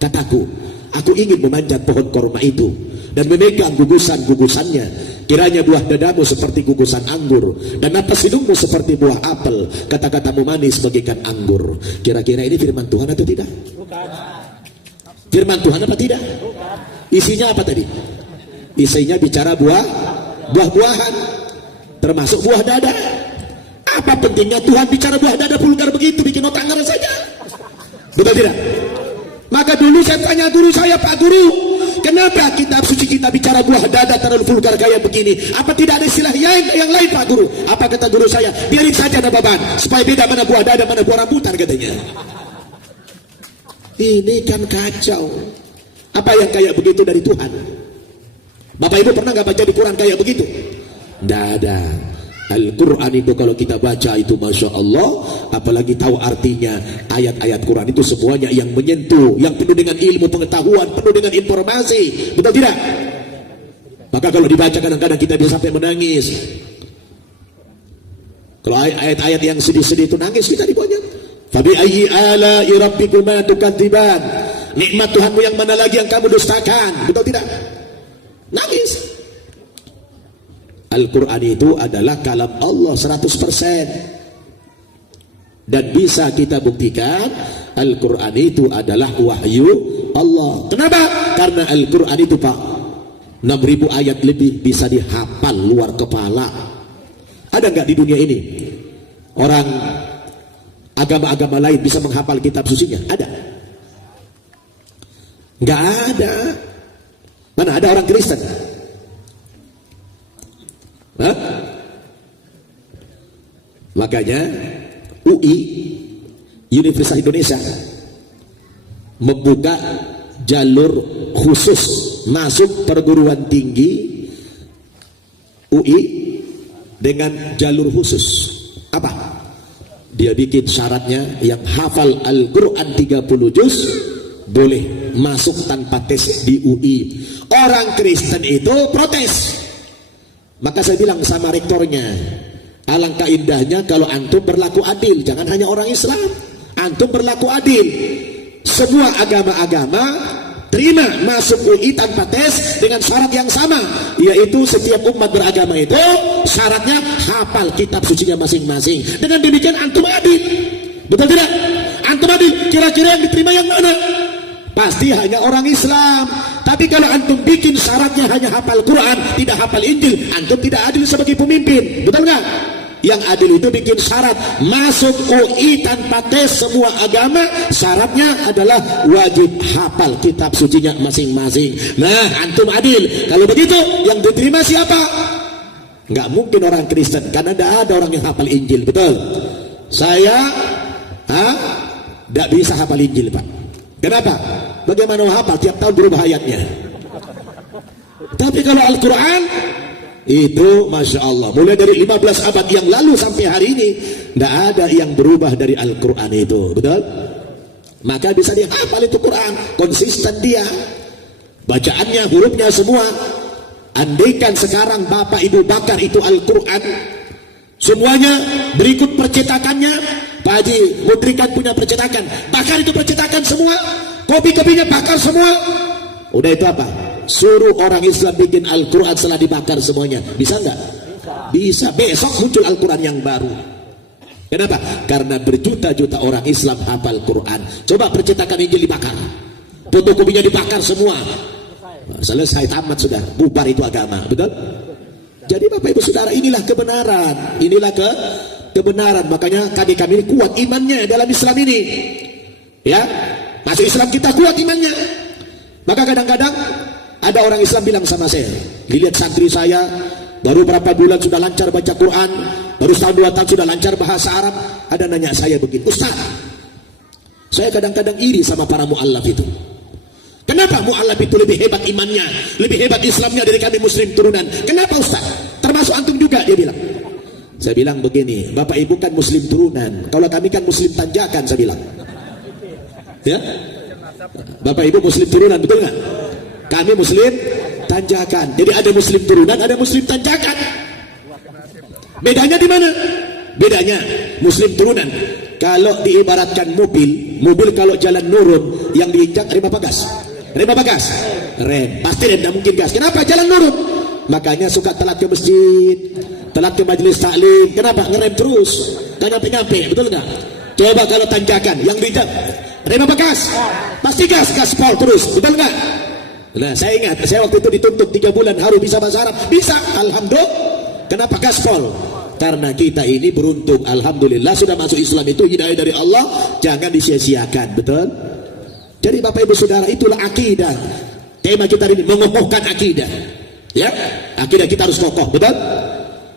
Kataku, aku ingin memanjat pohon korma itu dan memegang gugusan-gugusannya. Kiranya buah dadamu seperti gugusan anggur, dan napas hidungmu seperti buah apel. Kata-katamu manis bagaikan anggur. Kira-kira ini firman Tuhan atau tidak? Bukan. Firman Tuhan apa tidak? Bukan. Isinya apa tadi? Isinya bicara buah-buahan, termasuk buah dada. Apa pentingnya Tuhan bicara buah dada vulgar begitu, bikin otak ngaran saja? Betul tidak? Maka dulu saya tanya guru saya, Pak Guru, kenapa kitab suci kita bicara buah dada terlalu vulgar kayak begini? Apa tidak ada istilah yang lain, Pak Guru? Apa kata guru saya? Biarin saja ada beban, supaya beda mana buah dada, mana buah rambutan katanya. Ini kan kacau. Apa yang kayak begitu dari Tuhan? Bapak Ibu pernah nggak baca di Quran kayak begitu? Tidak ada. Al-Quran itu kalau kita baca itu Masya Allah, apalagi tahu artinya, ayat-ayat Quran itu semuanya yang menyentuh, yang penuh dengan ilmu pengetahuan, penuh dengan informasi. Betul tidak? Maka kalau dibaca kadang-kadang kita bisa sampai menangis. Kalau ayat-ayat yang sedih-sedih itu nangis kita dibuatnya. Fabi ayyi ala'i rabbikuma tukadziban. Nikmat Tuhanmu yang mana lagi yang kamu dustakan? Betul tidak? Nangis. Al-Quran itu adalah kalam Allah 100%. Dan bisa kita buktikan Al-Quran itu adalah wahyu Allah. Kenapa? Karena Al-Quran itu Pak 6.000 ayat lebih bisa dihafal luar kepala. Ada nggak di dunia ini orang agama-agama lain bisa menghafal kitab sucinya? Ada? Nggak ada. Mana ada orang Kristen? Hah? Makanya UI, Universitas Indonesia, membuka jalur khusus masuk perguruan tinggi UI dengan jalur khusus. Apa? Dia bikin syaratnya yang hafal Al-Quran 30 juz boleh masuk tanpa tes di UI. Orang Kristen itu protes. Maka saya bilang sama rektornya, alangkah indahnya kalau antum berlaku adil, jangan hanya orang Islam. Antum berlaku adil. Semua agama-agama terima masuk UI tanpa tes dengan syarat yang sama, yaitu setiap umat beragama itu syaratnya hafal kitab sucinya masing-masing. Dengan demikian antum adil. Betul tidak? Antum adil. Kira-kira yang diterima yang mana? Pasti hanya orang Islam. Tapi kalau antum bikin syaratnya hanya hafal Quran, tidak hafal Injil, antum tidak adil sebagai pemimpin. Betul nggak? Yang adil itu bikin syarat masuk UI tanpa tes semua agama, syaratnya adalah wajib hafal kitab sucinya masing-masing. Nah, antum adil. Kalau begitu yang diterima siapa? Nggak mungkin orang Kristen, karena tidak ada orang yang hafal Injil. Betul? Saya tidak bisa hafal Injil, Pak. Kenapa? Bagaimana hafal? Tiap tahun berubah ayatnya. Tapi kalau Al-Quran itu Masya Allah, mulai dari 15 abad yang lalu sampai hari ini tidak ada yang berubah dari Al-Quran itu. Betul? Maka bisa dihafal itu Quran, konsisten dia bacaannya, hurufnya semua. Andaikan sekarang Bapak Ibu bakar itu Al-Quran semuanya, berikut percetakannya, Pak Haji Mudrikan punya percetakan, bakar itu percetakan semua, kopi-kopinya bakar semua. Udah itu apa? Suruh orang Islam bikin Al-Quran setelah dibakar semuanya. Bisa nggak? Bisa. Besok muncul Al-Quran yang baru. Kenapa? Karena berjuta-juta orang Islam hafal Quran. Coba percetakan Injil dibakar, fotokopinya dibakar semua, selesai, tamat sudah, bubar itu agama. Betul? Jadi Bapak Ibu Saudara, inilah kebenaran. Inilah kebenaran. Makanya kami ini kuat imannya dalam Islam ini. Ya, masuk Islam kita kuat imannya. Maka kadang-kadang ada orang Islam bilang sama saya, dilihat santri saya baru berapa bulan sudah lancar baca Quran, baru setahun 2 tahun sudah lancar bahasa Arab. Ada nanya saya begini, Ustaz, saya kadang-kadang iri sama para mu'allaf itu. Kenapa mu'allaf itu lebih hebat imannya, lebih hebat Islamnya dari kami muslim turunan? Kenapa Ustaz? Termasuk antum juga, dia bilang. Saya bilang begini, Bapak Ibu kan muslim turunan, kalau kami kan muslim tanjakan, saya bilang. Ya, Bapak Ibu muslim turunan, betul nggak? Kami muslim tanjakan. Jadi ada muslim turunan, ada muslim tanjakan. Bedanya di mana? Bedanya muslim turunan, kalau diibaratkan mobil kalau jalan nurun, yang diinjak rem apa gas? Rem apa gas? Rem. Pasti rem, tidak mungkin gas. Kenapa? Jalan nurun. Makanya suka telat ke masjid, telat ke majelis taklim. Kenapa? Ngerem terus, nggak nyampe-nyampe. Betul nggak? Coba kalau tanjakan, yang diinjak rem apa gas? Pasti gas, gaspol terus. Betul nggak? Nah, saya ingat, saya waktu itu dituntut 3 bulan harus bisa bahasa Arab. Bisa, alhamdulillah. Kenapa gaspol? Karena kita ini beruntung, alhamdulillah sudah masuk Islam, itu hidayah dari Allah, jangan disia-siakan. Betul? Jadi Bapak Ibu Saudara, itulah akidah. Tema kita ini mengokohkan akidah. Ya, akidah kita harus kokoh. Betul?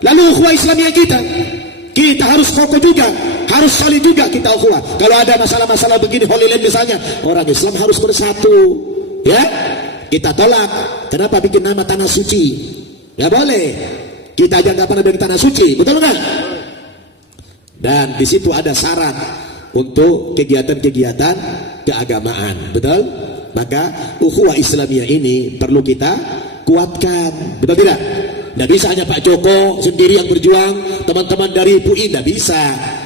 Lalu ukhuwah Islamiyah kita harus kokoh juga, harus solid juga kita ukhuwah. Kalau ada masalah-masalah begini, Holy Land misalnya, orang Islam harus bersatu. Ya, kita tolak. Kenapa bikin nama tanah suci? Nggak boleh. Kita aja nggak pernah bikin tanah suci, betul nggak? Dan di situ ada syarat untuk kegiatan-kegiatan keagamaan, betul? Maka ukhuwah Islamiyah ini perlu kita kuatkan, betul tidak? Nggak bisa hanya Pak Joko sendiri yang berjuang, teman-teman dari PUI, nggak bisa.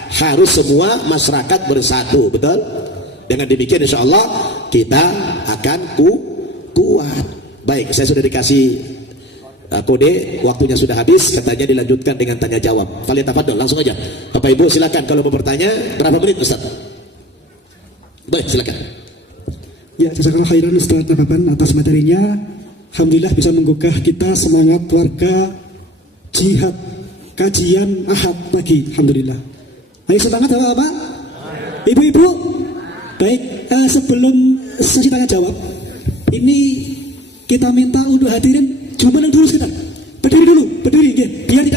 Harus semua masyarakat bersatu, betul? Dengan demikian insya Allah kita akan kuat. Baik, saya sudah dikasih kode, waktunya sudah habis, katanya dilanjutkan dengan tanya jawab. Falyatafadhol, langsung aja. Bapak Ibu silakan kalau mau bertanya. Berapa menit Ustaz? Baik, silakan. Ya, jazakallahu khairan Ustaz Nababan atas materinya. Alhamdulillah bisa menggugah kita semangat keluarga jihad kajian Ahad pagi. Alhamdulillah. Ayo semangat Bapak-bapak. Ibu-ibu. Baik, sebelum sesi tanya jawab, ini kita minta untuk hadirin jumeneng dulu sekitar. Berdiri dulu, berdiri, biar tidak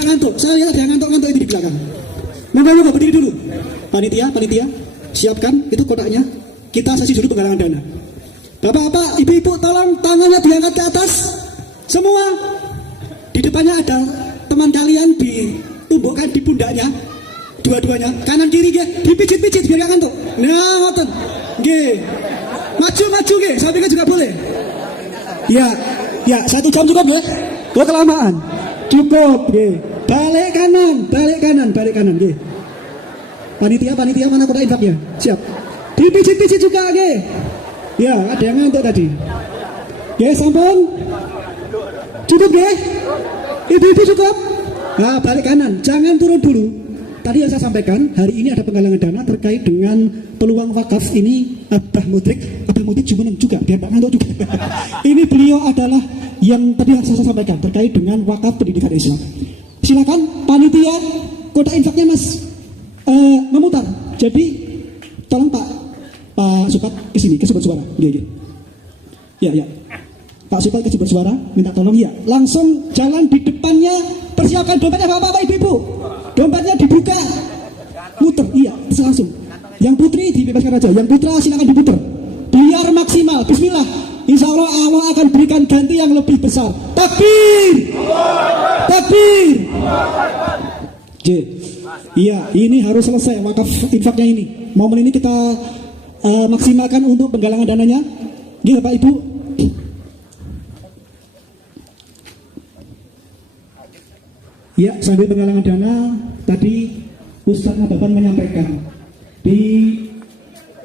saya lihat ada yang ngantuk-ngantuk itu di belakang. Monggo berdiri dulu. Panitia, siapkan itu kotaknya. Kita sesi dulu penggalangan dana. Bapak-bapak, ibu-ibu, tolong tangannya diangkat ke atas. Semua. Di depannya ada teman kalian ditumbukkan di pundaknya. Dua-duanya, kanan kiri nggih, dipijit-pijit biar gak ngantuk. Nah, ngoten. Nggih. Maju nggih, sampingnya juga boleh. Ya, 1 jam cukup nggih. Kok kelamaan? Cukup nggih. Balik kanan nggih. Panitia mana kotak infaknya? Siap. Dipijit-pijit juga nggih. Ya, ada yang ngantuk tadi. Nggih, sampun. Cukup nggih. Ibu-ibu cukup. Nah, balik kanan, jangan turun dulu. Tadi yang saya sampaikan, hari ini ada penggalangan dana terkait dengan peluang wakaf ini. Abah Mudrik juga, biar Pak ngantuk juga. Ini beliau adalah yang tadi saya sampaikan terkait dengan wakaf pendidikan Islam. Silakan panitia kotak infaknya Mas memutar. Jadi tolong Pak Supat ke sini, ke sumber suara. Ya. Pak Supat ke sumber suara, minta tolong ya. Langsung jalan di depannya, persiapkan dompetnya Bapak-bapak Ibu-ibu. Dompetnya dibuka. Muter, iya, langsung. Yang putri dibebaskan aja, yang putra silakan diputer. Biar maksimal. Bismillah. Insya Allah akan berikan ganti yang lebih besar. Takbir. Iya, ini harus selesai wakaf infaknya ini. Momen ini kita maksimalkan untuk penggalangan dananya. Gila Pak Ibu. Ya, sambil penggalangan dana tadi Ustaz Nababan menyampaikan di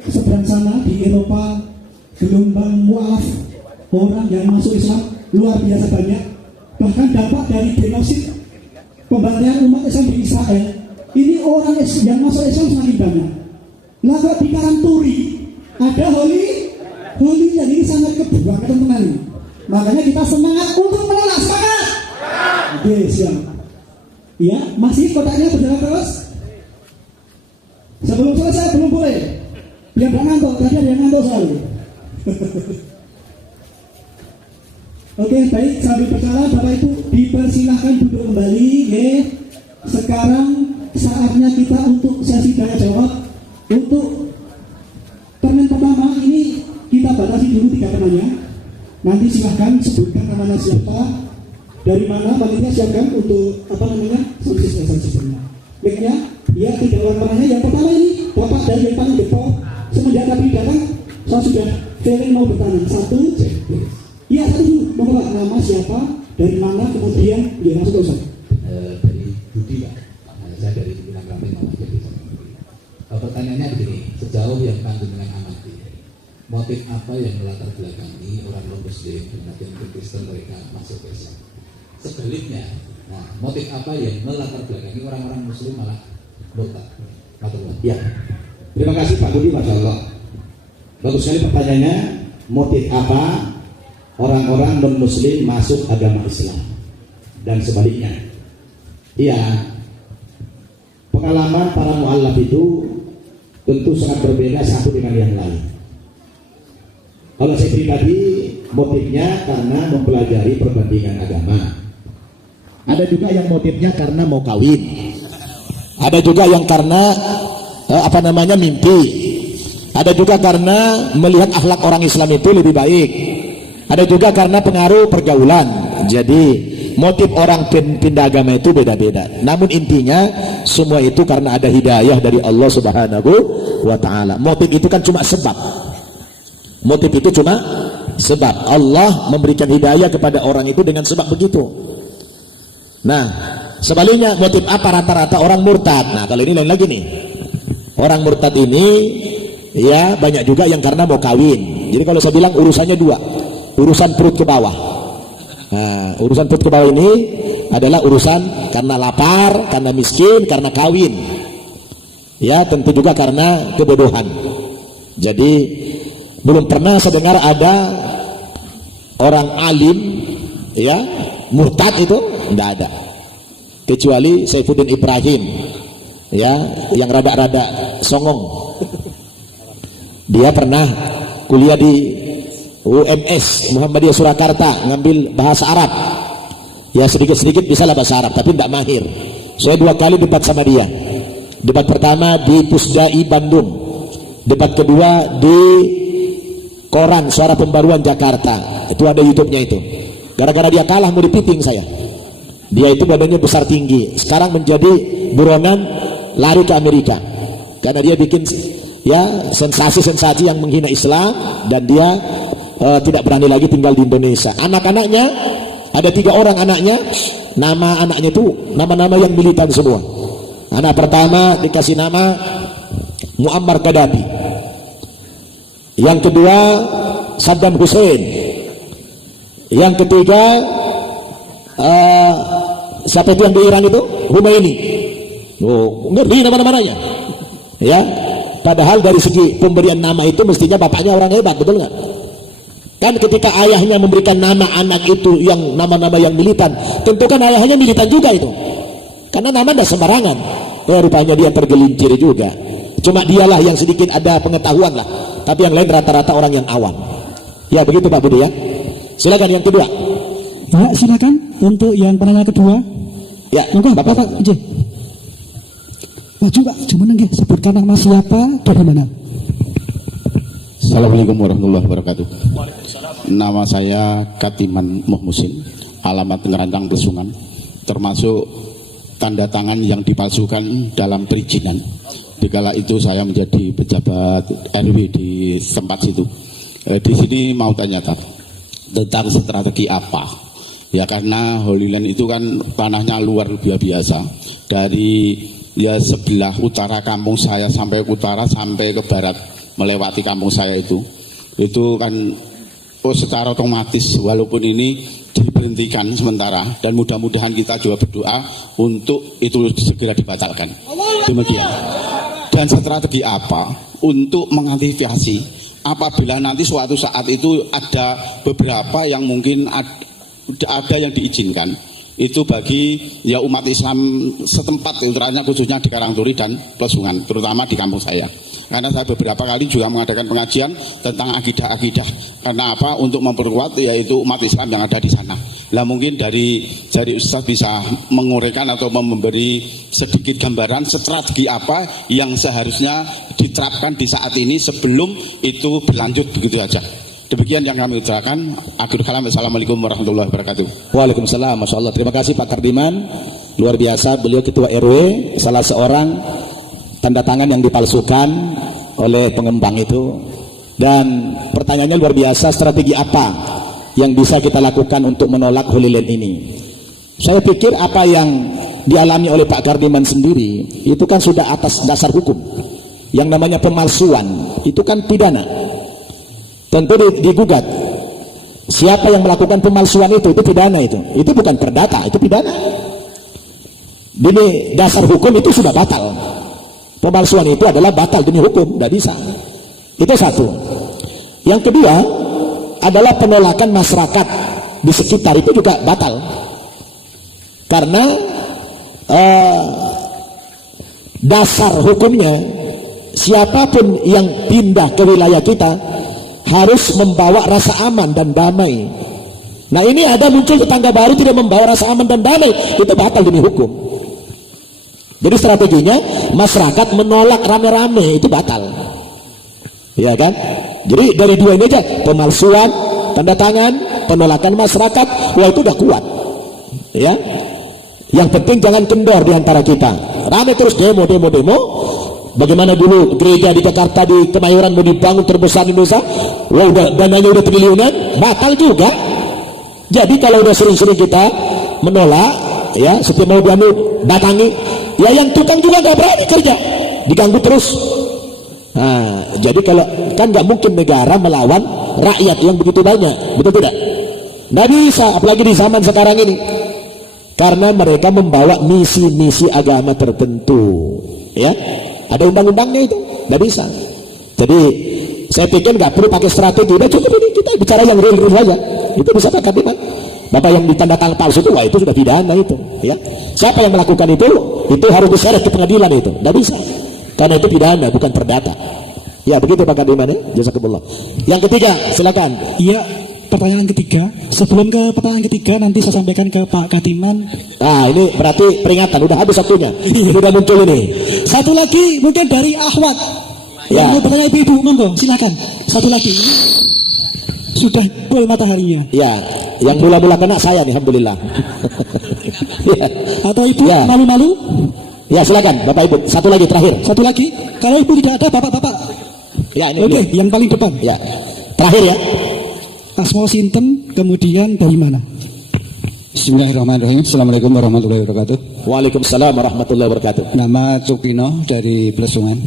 seberang sana di Eropa gelombang mualaf orang yang masuk Islam luar biasa banyak. Bahkan dampak dari genosid pembantaian umat Islam di Israel ini orang yang masuk Islam semakin banyak. Lalu di Karanturi ada Holy yang ini sangat kebuang teman-teman. Makanya kita semangat untuk menolak. Semangat. Oke, siap. Ya, masih kotaknya berjalan terus. Sebelum selesai belum boleh. Biar gak ngantuk, tadi ada yang ngantuk selalu. Oke, baik, sambil berjalan Bapak Ibu dipersilahkan duduk kembali. Sekarang saatnya kita untuk sesi tanya jawab. Untuk permen pertama ini kita batasi dulu 3 penanya. Nanti silahkan sebutkan namanya siapa, dari mana, panitia siapkan untuk sanksi-sanksinya. Baiknya, ya 3 orang penanya. Yang pertama ini Bapak dari yang paling depan. Semenjak tadi datang, saya sudah feeling mau bertanya. 1, iya 1 dulu. Mau Pak, nama siapa, dari mana, kemudian dia masuk Ustaz. Dari Budi Pak. Saya dari Pinang Rapi mau jadi. Pertanyaannya begini, sejauh yang panjenengan amati, motif apa yang melatar belakangi orang non-Muslim dan Kristen mereka masuk ke Islam? Sebaliknya, motif apa yang melatar belakangi orang-orang Muslim malah murtad? Ya, terima kasih Pak Budi, Masya Allah. Bagus sekali pertanyaannya. Motif apa orang-orang non-Muslim masuk agama Islam dan sebaliknya? Iya, pengalaman para mu'allaf itu tentu sangat berbeda satu dengan yang lain. Kalau saya pribadi, motifnya karena mempelajari perbandingan agama. Ada juga yang motifnya karena mau kawin. Ada juga yang karena mimpi. Ada juga karena melihat akhlak orang Islam itu lebih baik. Ada juga karena pengaruh pergaulan. Jadi motif orang pindah agama itu beda-beda. Namun intinya semua itu karena ada hidayah dari Allah Subhanahu wa ta'ala. Motif itu kan cuma sebab. Motif itu cuma sebab. Allah memberikan hidayah kepada orang itu dengan sebab begitu. Nah, sebaliknya motif apa rata-rata orang murtad. Nah, kalau ini lain lagi nih. Orang murtad ini ya banyak juga yang karena mau kawin. Jadi kalau saya bilang urusannya 2. Urusan perut ke bawah. Nah, urusan perut ke bawah ini adalah urusan karena lapar, karena miskin, karena kawin. Ya, tentu juga karena kebodohan. Jadi belum pernah saya dengar ada orang alim ya murtad itu, tidak ada, kecuali Saifuddin Ibrahim ya yang rada-rada songong. Dia pernah kuliah di UMS Muhammadiyah Surakarta, ngambil bahasa Arab ya, sedikit-sedikit bisa lah bahasa Arab tapi tidak mahir. Saya 2 kali debat sama dia. Debat pertama di Pusdai Bandung, debat kedua di Koran Suara Pembaruan Jakarta. Itu ada YouTube-nya itu. Gara-gara dia kalah mau dipiting saya. Dia itu badannya besar tinggi, sekarang menjadi buronan, lari ke Amerika karena dia bikin ya sensasi-sensasi yang menghina Islam, dan dia tidak berani lagi tinggal di Indonesia. Anak-anaknya ada 3 orang anaknya, nama anaknya itu nama-nama yang militan semua. Anak pertama dikasih nama Muammar Gaddafi, yang kedua Saddam Hussein, yang ketiga siapa itu yang di Iran itu? Khomeini. Oh, ngeri nama-namanya. Ya, padahal dari segi pemberian nama itu mestinya bapaknya orang hebat, betul nggak? Kan ketika ayahnya memberikan nama anak itu yang nama-nama yang militan, tentu kan ayahnya militan juga itu. Karena nama tidak sembarangan. Rupanya dia tergelincir juga. Cuma dialah yang sedikit ada pengetahuan lah. Tapi yang lain rata-rata orang yang awam. Ya begitu Pak Budi ya. Silakan yang kedua. Ya, silakan untuk yang penanya kedua. Ya, monggo Bapak aja. Maju Pak, cuman nggih sebutkan nama siapa dari mana. Assalamualaikum warahmatullahi wabarakatuh. Nama saya Katiman Muhmusin, alamat Ngerantang Pesungan, termasuk tanda tangan yang dipalsukan dalam perizinan. Dikala itu saya menjadi pejabat RW di tempat situ. Di sini mau tanya tentang strategi apa? Ya karena Holy Land itu kan tanahnya luar biasa, dari ya sebelah utara kampung saya sampai ke utara sampai ke barat melewati kampung saya itu kan secara otomatis walaupun ini diberhentikan sementara, dan mudah-mudahan kita juga berdoa untuk itu segera dibatalkan. Demikian. Dan strategi apa untuk mengantisipasi apabila nanti suatu saat itu ada beberapa yang mungkin ada yang diizinkan itu bagi ya umat Islam setempat, terutama khususnya di Karangturi dan Plesungan, terutama di kampung saya. Karena saya beberapa kali juga mengadakan pengajian tentang akidah-akidah. Karena apa? Untuk memperkuat yaitu umat Islam yang ada di sana. Lah mungkin dari Ustaz bisa menguraikan atau memberi sedikit gambaran strategi apa yang seharusnya diterapkan di saat ini sebelum itu berlanjut, begitu saja. Demikian yang kami ucapkan. Akhirul kalam. Assalamualaikum warahmatullahi wabarakatuh. Waalaikumsalam. Masya Allah. Terima kasih Pak Kardiman. Luar biasa. Beliau ketua RW, salah seorang tanda tangan yang dipalsukan oleh pengembang itu. Dan pertanyaannya luar biasa. Strategi apa yang bisa kita lakukan untuk menolak Holy Land ini? Saya pikir apa yang dialami oleh Pak Kardiman sendiri itu kan sudah atas dasar hukum. Yang namanya pemalsuan itu kan pidana. Tentu digugat. Siapa yang melakukan pemalsuan itu pidana itu. Itu bukan perdata, itu pidana. Demi dasar hukum itu sudah batal. Pemalsuan itu adalah batal demi hukum, tidak bisa. Itu satu. Yang kedua adalah penolakan masyarakat di sekitar itu juga batal. Karena dasar hukumnya siapapun yang pindah ke wilayah kita harus membawa rasa aman dan damai. Nah ini ada muncul tetangga baru tidak membawa rasa aman dan damai, itu batal demi hukum. Jadi strateginya masyarakat menolak rame-rame itu batal, ya kan? Jadi dari dua ini aja, pemalsuan, tanda tangan, penolakan masyarakat, wah itu udah kuat, ya. Yang penting jangan kendor di antara kita. Rame terus demo. Bagaimana dulu gereja di Jakarta di Kemayoran mau dibangun terbesar di Indonesia, wah udah dananya udah triliunan, batal juga. Jadi kalau udah sering-sering kita menolak, ya setiap mau datangi, ya yang tukang juga nggak berani kerja, diganggu terus. Nah, jadi kalau kan nggak mungkin negara melawan rakyat yang begitu banyak, betul tidak? Nggak bisa, apalagi di zaman sekarang ini, karena mereka membawa misi-misi agama tertentu, ya. Ada undang-undangnya itu, nggak bisa. Jadi saya pikir nggak perlu pakai strategi, udah cukup ini kita bicara yang real saja. Itu bisa Pak Kardiman. Bapak yang ditanda tangan palsu itu, wah itu sudah pidana itu, ya. Siapa yang melakukan itu harus diseret ke pengadilan itu, nggak bisa. Karena itu pidana, bukan perdata. Ya begitu Pak Kardiman, ya. Jazakumullah. Yang ketiga, silakan. Iya, pertanyaan ketiga. Sebelum ke pertanyaan ketiga, nanti saya sampaikan ke Pak Katiman. Nah, ini berarti peringatan, udah habis waktunya. Ini udah muncul ini. Satu lagi mungkin dari Ahwat. Ya. Yang mau bertanya ibu-ibu, monggo, silakan. Satu lagi. Sudah full mataharinya. Ya, yang mula-mula kena saya nih, alhamdulillah. Ya. Atau ibu Ya. malu-malu? Ya, silakan Bapak Ibu. Satu lagi terakhir. Satu lagi. Kalau ibu tidak ada, bapak-bapak. Ya, ini Oke, dulu. yang paling depan. Ya. Terakhir ya. Asmo sinten, kemudian dari mana? Bismillahirrahmanirrahim. Assalamualaikum warahmatullahi wabarakatuh. Waalaikumsalam warahmatullahi wabarakatuh. Nama Cukino dari Plesungan.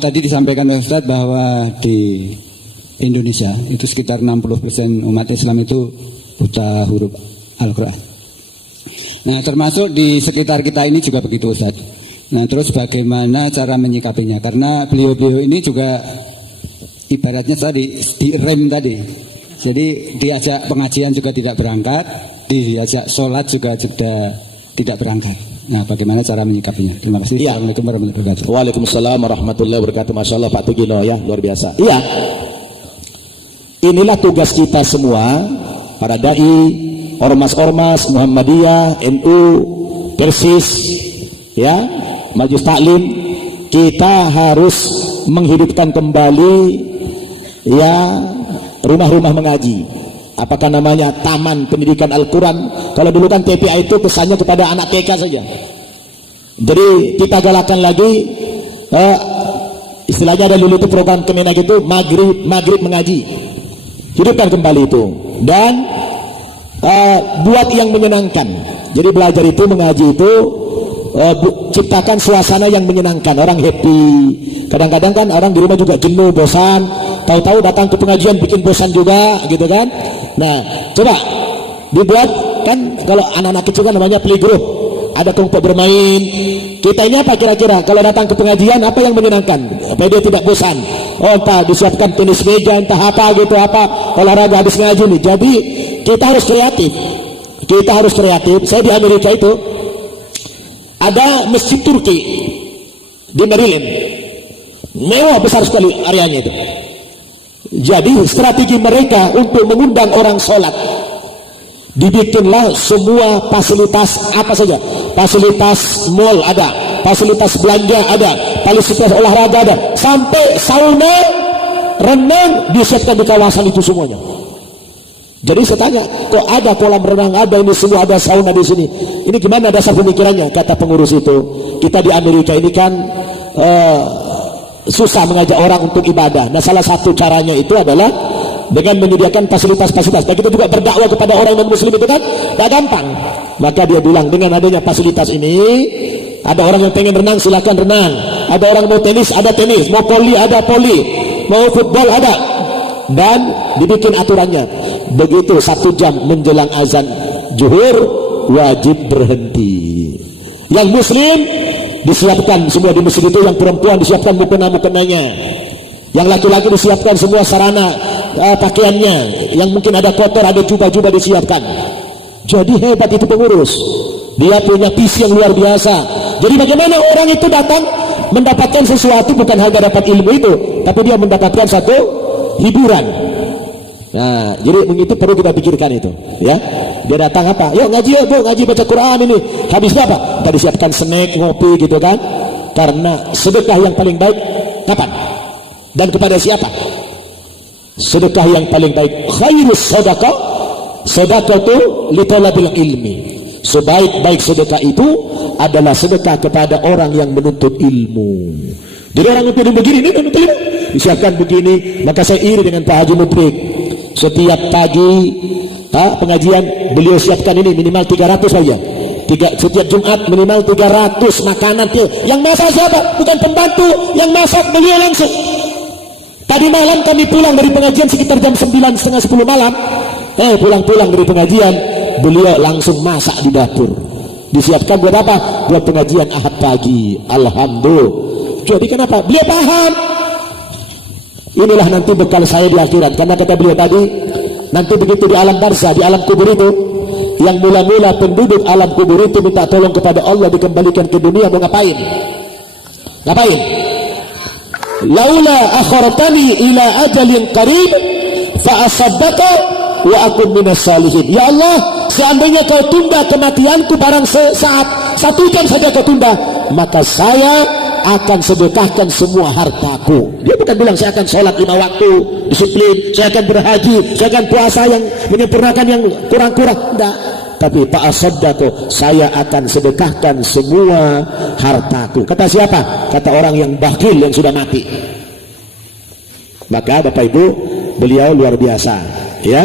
Tadi disampaikan oleh Ustadz bahwa di Indonesia itu sekitar 60% umat Islam itu buta huruf Al-Quran. Nah, termasuk di sekitar kita ini juga begitu, Ustadz. Nah, terus bagaimana cara menyikapinya? Karena beliau-beliau ini juga ibaratnya tadi direm tadi. Jadi diajak pengajian juga tidak berangkat, diajak sholat juga tidak berangkat. Nah, bagaimana cara menyikapinya? Terima kasih. Ya. Assalamualaikum warahmatullahi wabarakatuh. Waalaikumsalam warahmatullahi wabarakatuh. Masya Allah Pak Tugino ya, luar biasa. Iya. Inilah tugas kita semua, para dai, ormas-ormas, Muhammadiyah, NU, Persis, ya, Majelis Taklim. Kita harus menghidupkan kembali ya rumah-rumah mengaji. Apakah namanya taman pendidikan Al-Quran? Kalau dulu kan TPA itu kesannya kepada anak TK saja. Jadi kita galakan lagi, istilahnya ada dulu itu program Kemenak itu maghrib mengaji. Hidupkan kembali itu dan buat yang menyenangkan. Jadi belajar itu, mengaji itu, ciptakan suasana yang menyenangkan, orang happy. Kadang-kadang kan orang di rumah juga jenuh, bosan, tahu-tahu datang ke pengajian bikin bosan juga, gitu kan. Nah, coba dibuat kan, kalau anak-anak kecil kan namanya playgroup, ada kelompok bermain. Kita ini apa kira-kira kalau datang ke pengajian, apa yang menyenangkan supaya dia tidak bosan? Oh, entah disiapkan tenis meja, entah apa gitu, apa olahraga habis ngaji nih. Jadi kita harus kreatif. Kita harus kreatif. Saya di Amerika itu ada masjid Turki di Maryland, mewah besar sekali areanya itu. Jadi strategi mereka untuk mengundang orang sholat, dibikinlah semua fasilitas apa saja, fasilitas mall ada, fasilitas belanja ada, fasilitas olahraga ada, sampai sauna, renang disiapkan di kawasan itu semuanya. Jadi saya tanya, kok ada kolam renang, ada ini semua, ada sauna di sini. Ini gimana dasar pemikirannya? Kata pengurus itu, kita di Amerika ini kan susah mengajak orang untuk ibadah. Nah, salah satu caranya itu adalah dengan menyediakan fasilitas-fasilitas. Dan kita juga berdakwah kepada orang non-muslim itu kan tidak gampang. Maka dia bilang, dengan adanya fasilitas ini, ada orang yang pengen renang, silakan renang. Ada orang mau tenis, ada tenis. Mau poli, ada poli. Mau football, ada. Dan dibikin aturannya. Begitu 1 jam menjelang azan zuhur, wajib berhenti. Yang muslim disiapkan semua di masjid itu, yang perempuan disiapkan mukena-mukenanya, yang laki-laki disiapkan semua sarana pakaiannya, yang mungkin ada kotor, ada jubah-jubah disiapkan. Jadi hebat itu pengurus, dia punya visi yang luar biasa. Jadi bagaimana orang itu datang mendapatkan sesuatu, bukan hanya dapat ilmu itu, tapi dia mendapatkan satu hiburan. Nah, jadi itu perlu kita pikirkan itu, ya. Dia datang apa? Yuk ngaji, yuk Bu, ngaji baca Quran ini. Habisnya apa? Kita disiapkan snack, ngopi gitu kan. Karena sedekah yang paling baik kapan? Dan kepada siapa? Sedekah yang paling baik, khairus sedekah, sedekah itu li talabil ilmi. Sebaik-baik sedekah itu adalah sedekah kepada orang yang menuntut ilmu. Jadi orang menuntut begini, ini menuntut ilmu, disiapkan begini. Maka saya iri dengan Pak Haji Mudrik. Setiap pagi pengajian beliau siapkan ini minimal 300 saja. Setiap Jumat minimal 300 makanan. Yang masak siapa? Bukan pembantu, yang masak beliau langsung. Tadi malam kami pulang dari pengajian sekitar jam 9, setengah 10 malam. Pulang-pulang dari pengajian, beliau langsung masak di dapur. Disiapkan buat apa? Buat pengajian Ahad pagi. Alhamdulillah. Jadi kenapa? Beliau paham. Inilah nanti bekal saya di akhirat. Karena kata beliau tadi, nanti begitu di alam barzah, di alam kubur itu, yang mula-mula penduduk alam kubur itu minta tolong kepada Allah dikembalikan ke dunia, mau ngapain? Ngapain? Laula akhartani ila ajalin qarib fa asaddaka wa akun minas salihin. Ya Allah, seandainya kau tunda kematianku barang sesaat, 1 jam saja kau tunda, maka saya akan sedekahkan semua hartaku. Dia bukan bilang saya akan sholat 5 waktu disiplin, saya akan berhaji, saya akan puasa yang menyempurnakan yang kurang-kurang, enggak. Tapi Pak Asaddaqo, saya akan sedekahkan semua hartaku. Kata siapa? Kata orang yang bakhil yang sudah mati. Maka Bapak Ibu, beliau luar biasa, ya.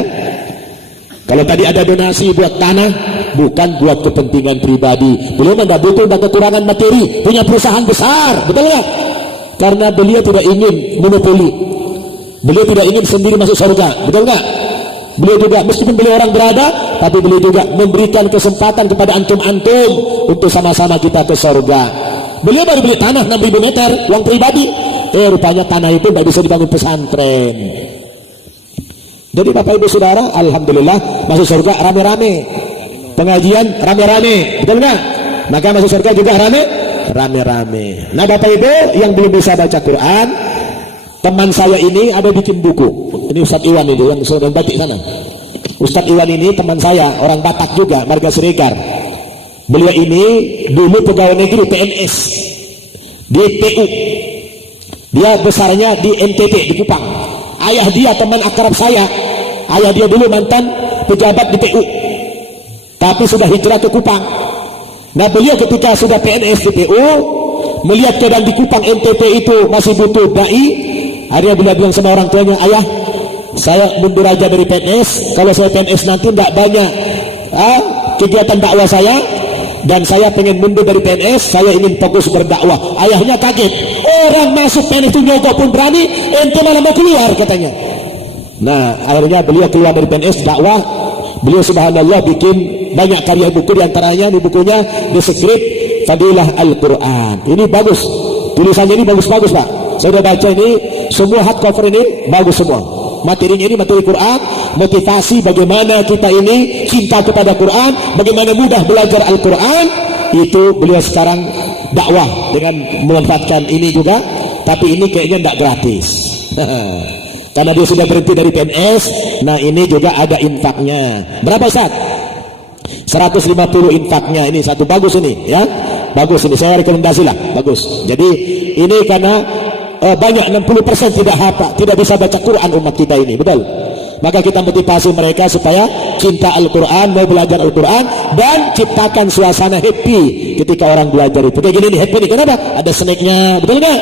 Kalau tadi ada donasi buat tanah, bukan buat kepentingan pribadi. Beliau tidak butuh, tidak kekurangan materi, punya perusahaan besar, betul nggak? Karena beliau tidak ingin monopoli, beliau tidak ingin sendiri masuk surga, betul nggak? Beliau juga, meskipun beliau orang berada, tapi beliau juga memberikan kesempatan kepada antum-antum untuk sama-sama kita ke surga. Beliau baru beli tanah 6.000 meter, uang pribadi. Rupanya tanah itu tidak bisa dibangun pesantren. Jadi Bapak Ibu Saudara, alhamdulillah masuk surga rame-rame, pengajian rame-rame, betul nggak? Maka masuk surga juga rame-rame. Nah Bapak Ibu yang belum bisa baca Quran, teman saya ini ada bikin buku. Ini Ustadz Iwan itu yang sedang batik sana. Ustadz Iwan ini teman saya, orang Batak juga, marga Siregar. Beliau ini dulu pegawai negeri PNS di PU. Dia besarnya di NTT di Kupang. Ayah dia teman akrab saya. Ayah dia dulu mantan pejabat di PU, tapi sudah hijrah ke Kupang. Nah beliau ketika sudah PNS di PU, melihat keadaan di Kupang NTT itu masih butuh dai, akhirnya beliau bilang sama orang tuanya, ayah, saya mundur aja dari PNS. Kalau saya PNS nanti tidak banyak kegiatan dakwah saya, dan saya pengen mundur dari PNS, saya ingin fokus berdakwah. Ayahnya kaget, orang masuk PNS itu nyogok pun berani, ente malah mau keluar katanya. Nah akhirnya beliau keluar dari PNS dakwah. Beliau subhanallah bikin banyak karya buku, diantaranya di bukunya The Secret Fadilah Al-Quran. Ini bagus, tulisannya ini bagus-bagus Pak. Saya sudah baca ini, semua hardcover ini bagus semua. Materinya ini materi Quran, motivasi bagaimana kita ini cinta kepada Quran, bagaimana mudah belajar Al-Quran. Itu beliau sekarang dakwah dengan memanfaatkan ini juga, tapi ini kayaknya tidak gratis. Karena dia sudah berhenti dari PNS. Nah ini juga ada infaknya. Berapa Ustaz? 150 infaknya. Ini satu bagus ini ya. Bagus ini, saya rekomendasi lah, bagus. Jadi ini karena banyak 60% tidak hafal, tidak bisa baca Quran umat kita ini, betul. Maka kita motivasi mereka supaya cinta Al-Quran, mau belajar Al-Quran, dan ciptakan suasana happy ketika orang belajar itu. Kayak gini nih, happy nih, kenapa? Ada snacknya, betul nggak?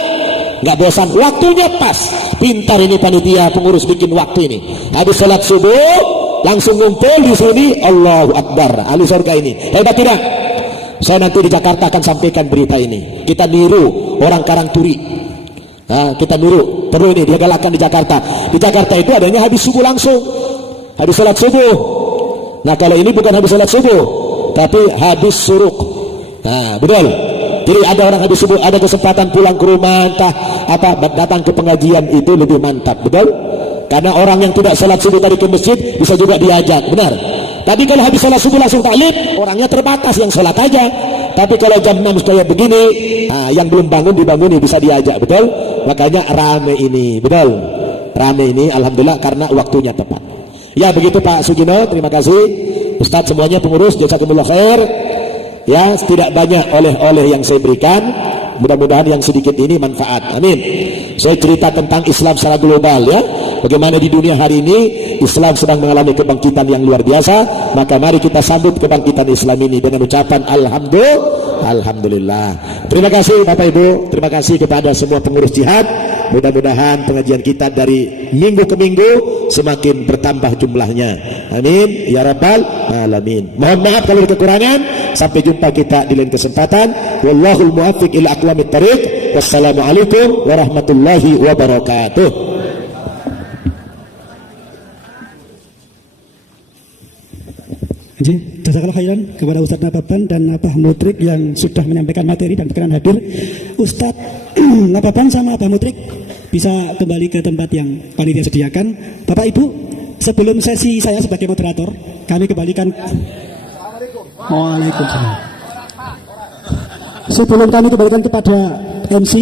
Nggak bosan, waktunya pas. Pintar ini panitia pengurus bikin waktu ini. Habis sholat subuh langsung ngumpul di sini, Allahu Akbar, ahli surga ini. Hebat tidak? Saya nanti di Jakarta akan sampaikan berita ini. Kita niru orang Karangturi. Nah, kita niru, perlu ini dia galakkan di Jakarta. Di Jakarta itu adanya habis subuh langsung, habis sholat subuh. Nah kalau ini bukan habis sholat subuh, tapi habis suruk. Nah betul. Jadi ada orang habis subuh, ada kesempatan pulang ke rumah, entah apa, datang ke pengajian itu lebih mantap, betul? Karena orang yang tidak sholat subuh tadi ke masjid bisa juga diajak, benar? Tapi kalau habis sholat subuh langsung taklid, orangnya terbatas yang sholat aja. Tapi kalau jam 6 kayak begini, yang belum bangun dibanguni bisa diajak, betul? Makanya rame ini, betul? Rame ini, alhamdulillah karena waktunya tepat. Ya begitu Pak Sugino, terima kasih. Ustadz semuanya pengurus, jazakumullah khair. Ya tidak banyak oleh-oleh yang saya berikan, mudah-mudahan yang sedikit ini manfaat, amin. Saya cerita tentang Islam secara global ya, bagaimana di dunia hari ini Islam sedang mengalami kebangkitan yang luar biasa. Maka mari kita sambut kebangkitan Islam ini dengan ucapan Alhamdulillah. Terima kasih Bapak Ibu, terima kasih kepada semua pengurus jihad. Mudah-mudahan pengajian kita dari minggu ke minggu semakin bertambah jumlahnya, amin ya rabbal alamin. Mohon maaf kalau ada kekurangan. Sampai jumpa kita di lain kesempatan. Wallahul muwaffiq ila aqwamit thariq. Wassalamualaikum warahmatullahi wabarakatuh. Jazakallah khairan kepada Ustadz Nababan dan Abah Mutrik yang sudah menyampaikan materi dan berkenan hadir. Ustadz Nababan sama Abah Mutrik bisa kembali ke tempat yang panitia sediakan. Bapak Ibu, sebelum sesi saya sebagai moderator, kami kembalikan. Waalaikumsalam. Sebelum kami kembalikan kepada MC,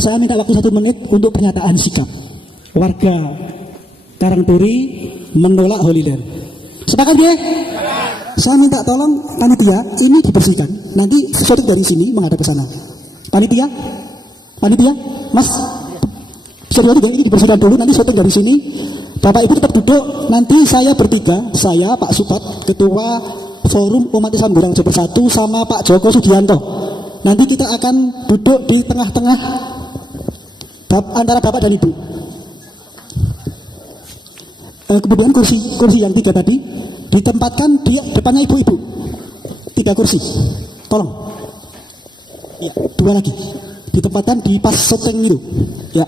saya minta waktu 1 menit untuk pernyataan sikap warga Karangturi menolak Holy Land. Sepakat ya? Saya minta tolong panitia ini dibersihkan. Nanti syuting dari sini menghadap ke sana. Panitia, Mas, serius ya, ini dibersihkan dulu. Nanti syuting dari sini. Bapak Ibu tetap duduk. Nanti saya bertiga, saya Pak Supat, Ketua Forum Umat Islam Gondang Rejo Bersatu, sama Pak Joko Sugianto. Nanti kita akan duduk di tengah-tengah antara Bapak dan Ibu. Kemudian kursi yang 3 tadi ditempatkan di depannya ibu-ibu. 3 kursi. Tolong. Ya, 2 lagi. Ditempatkan di pas syuting itu. Ya.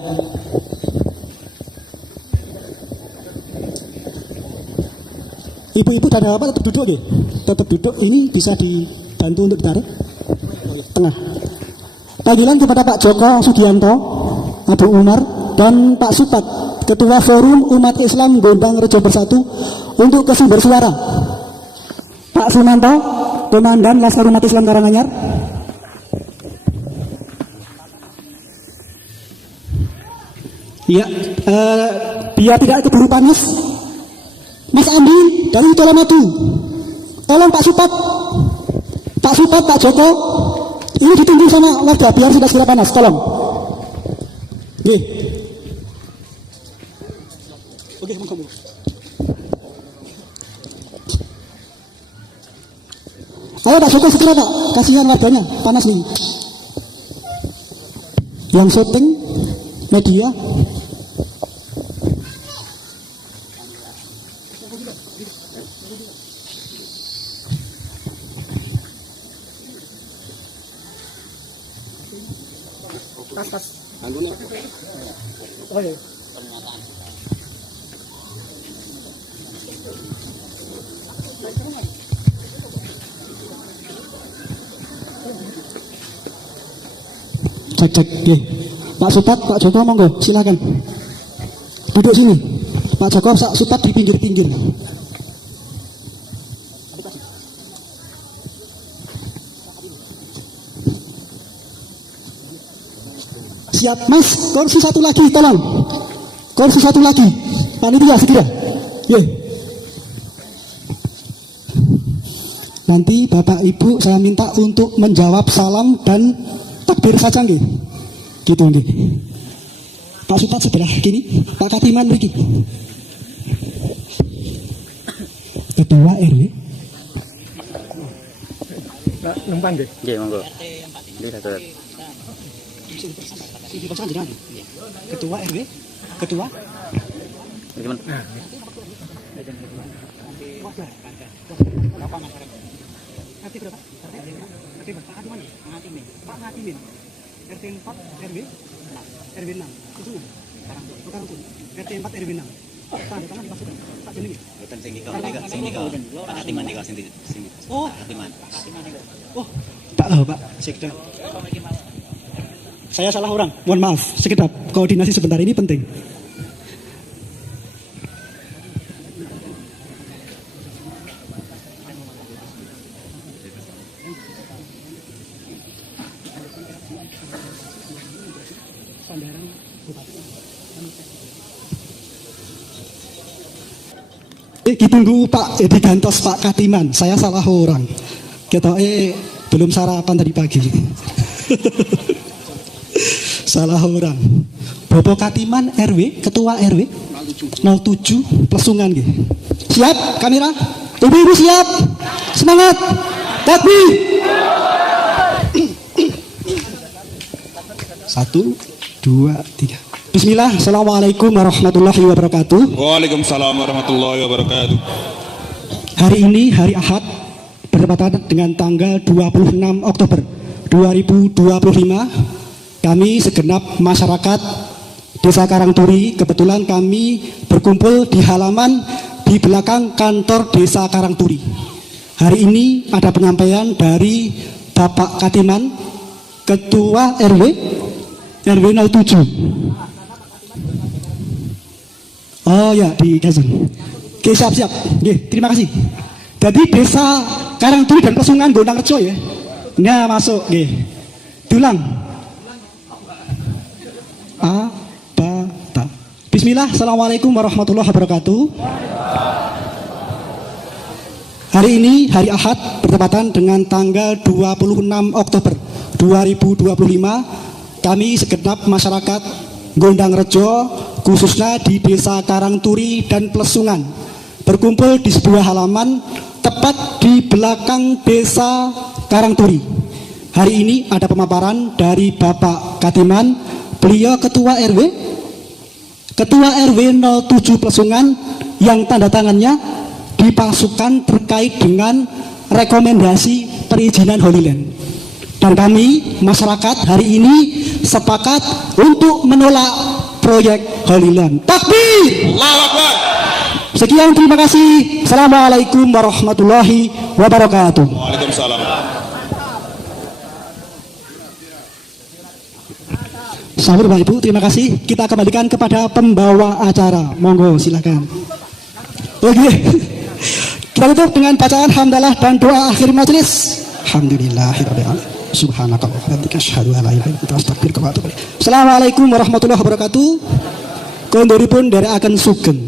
Ibu-ibu dan bapak tetap duduk ya. Tetap duduk. Ini bisa dibantu untuk ditarik. Tengah. Panggilan kepada Pak Joko Sugianto, Abu Umar, dan Pak Supat, Ketua Forum Umat Islam Gondang Rejo Bersatu, untuk ke sumber suara. Pak Sumanto, Komandan Laskar Umat Islam Karanganyar. Ya, biar tidak keburu panas, Mas Andi dari Colomadu, tolong Pak Supat, Pak Joko, ini ditunggu sama warga biar tidak segera panas, tolong. Oke. Oke, monggo. Ayo Pak Joko segera Pak, kasihan warganya, panas nih. Yang syuting, media. Cek. Pak Supat, Pak Joko monggo, silakan. Duduk sini. Pak Joko, Pak Supat di pinggir-pinggir. Siap, Mas. Kursi satu lagi, tolong. Kursi satu lagi. Panitia segera. Nanti Bapak Ibu saya minta untuk menjawab salam dan takbir saja nggih. Gitu nggih. Pak Supat sebelah kini, Pak Katiman mriki. Ketua RW. Numpang nggih. Nggih, monggo. Nggih, Datuk. Ketua RW, ketua. Gimana? RT berapa? RT berapa? Pak Hatimin. Pak Hatimin. RT 4 RW 6. RW 6. Itu Karangturi. RT 4 RW 6. Tanda tangan dipasukan. Pak jenenge. Boten sing nika. Pak Hatiman nika sing. Oh, Hatiman. Oh, tak tahu Pak. Sekedap. Saya salah orang. Mohon maaf. Sekedap. Koordinasi sebentar ini penting. Ditunggu Pak Edi Gantos, Pak Katiman. Saya salah orang. Kita belum sarapan tadi pagi. Salah orang. Bapak Katiman RW, Ketua RW 07 Plesungan gitu. Siap kamera? Ibu-ibu siap? Semangat. Takbir. 1, 2, 3. Bismillah, Assalamualaikum warahmatullahi wabarakatuh. Waalaikumsalam warahmatullahi wabarakatuh. Hari ini hari Ahad bertepatan dengan tanggal 26 Oktober 2025. Kami segenap masyarakat Desa Karangturi, kebetulan kami berkumpul di halaman di belakang kantor Desa Karangturi. Hari ini ada penyampaian dari Bapak Katiman, Ketua RW 07. Oh ya, di Gazen. Oke, siap-siap. Oke, terima kasih. Jadi Desa Karangturi dan Plesungan Gondang Rejo ya. Ini masuk, oke. Diulang. A, ba, ta. Bismillah, Assalamualaikum warahmatullahi wabarakatuh. Hari ini, hari Ahad, bertepatan dengan tanggal 26 Oktober 2025, kami segenap masyarakat Gondang Rejo, khususnya di Desa Karangturi dan Plesungan, berkumpul di sebuah halaman tepat di belakang Desa Karangturi. Hari ini ada pemaparan dari Bapak Katiman, beliau Ketua RW 07 Plesungan, yang tanda tangannya dipalsukan terkait dengan rekomendasi perizinan Holy Land. Dan kami masyarakat hari ini sepakat untuk menolak proyek Holy Land. Takbir! Allahu Akbar. Sekian, terima kasih. Assalamualaikum warahmatullahi wabarakatuh. Waalaikumsalam. Sabar Bapak Ibu, terima kasih. Kita kembalikan kepada pembawa acara. Monggo, silakan. Oke. Kita tutup dengan bacaan hamdalah dan doa akhir majelis. Alhamdulillahirabbil alamin. Subhanakallahumma wa bihamdika asyhadu an la ilaha illa anta astaghfiruka wa atubu ilaik. Assalamualaikum warahmatullahi wabarakatuh. Kondoripun nderekaken sugeng.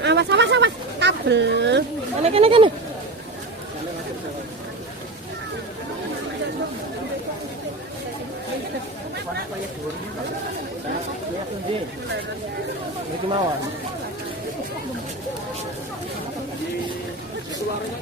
Awas kabel. Kene. Suaranya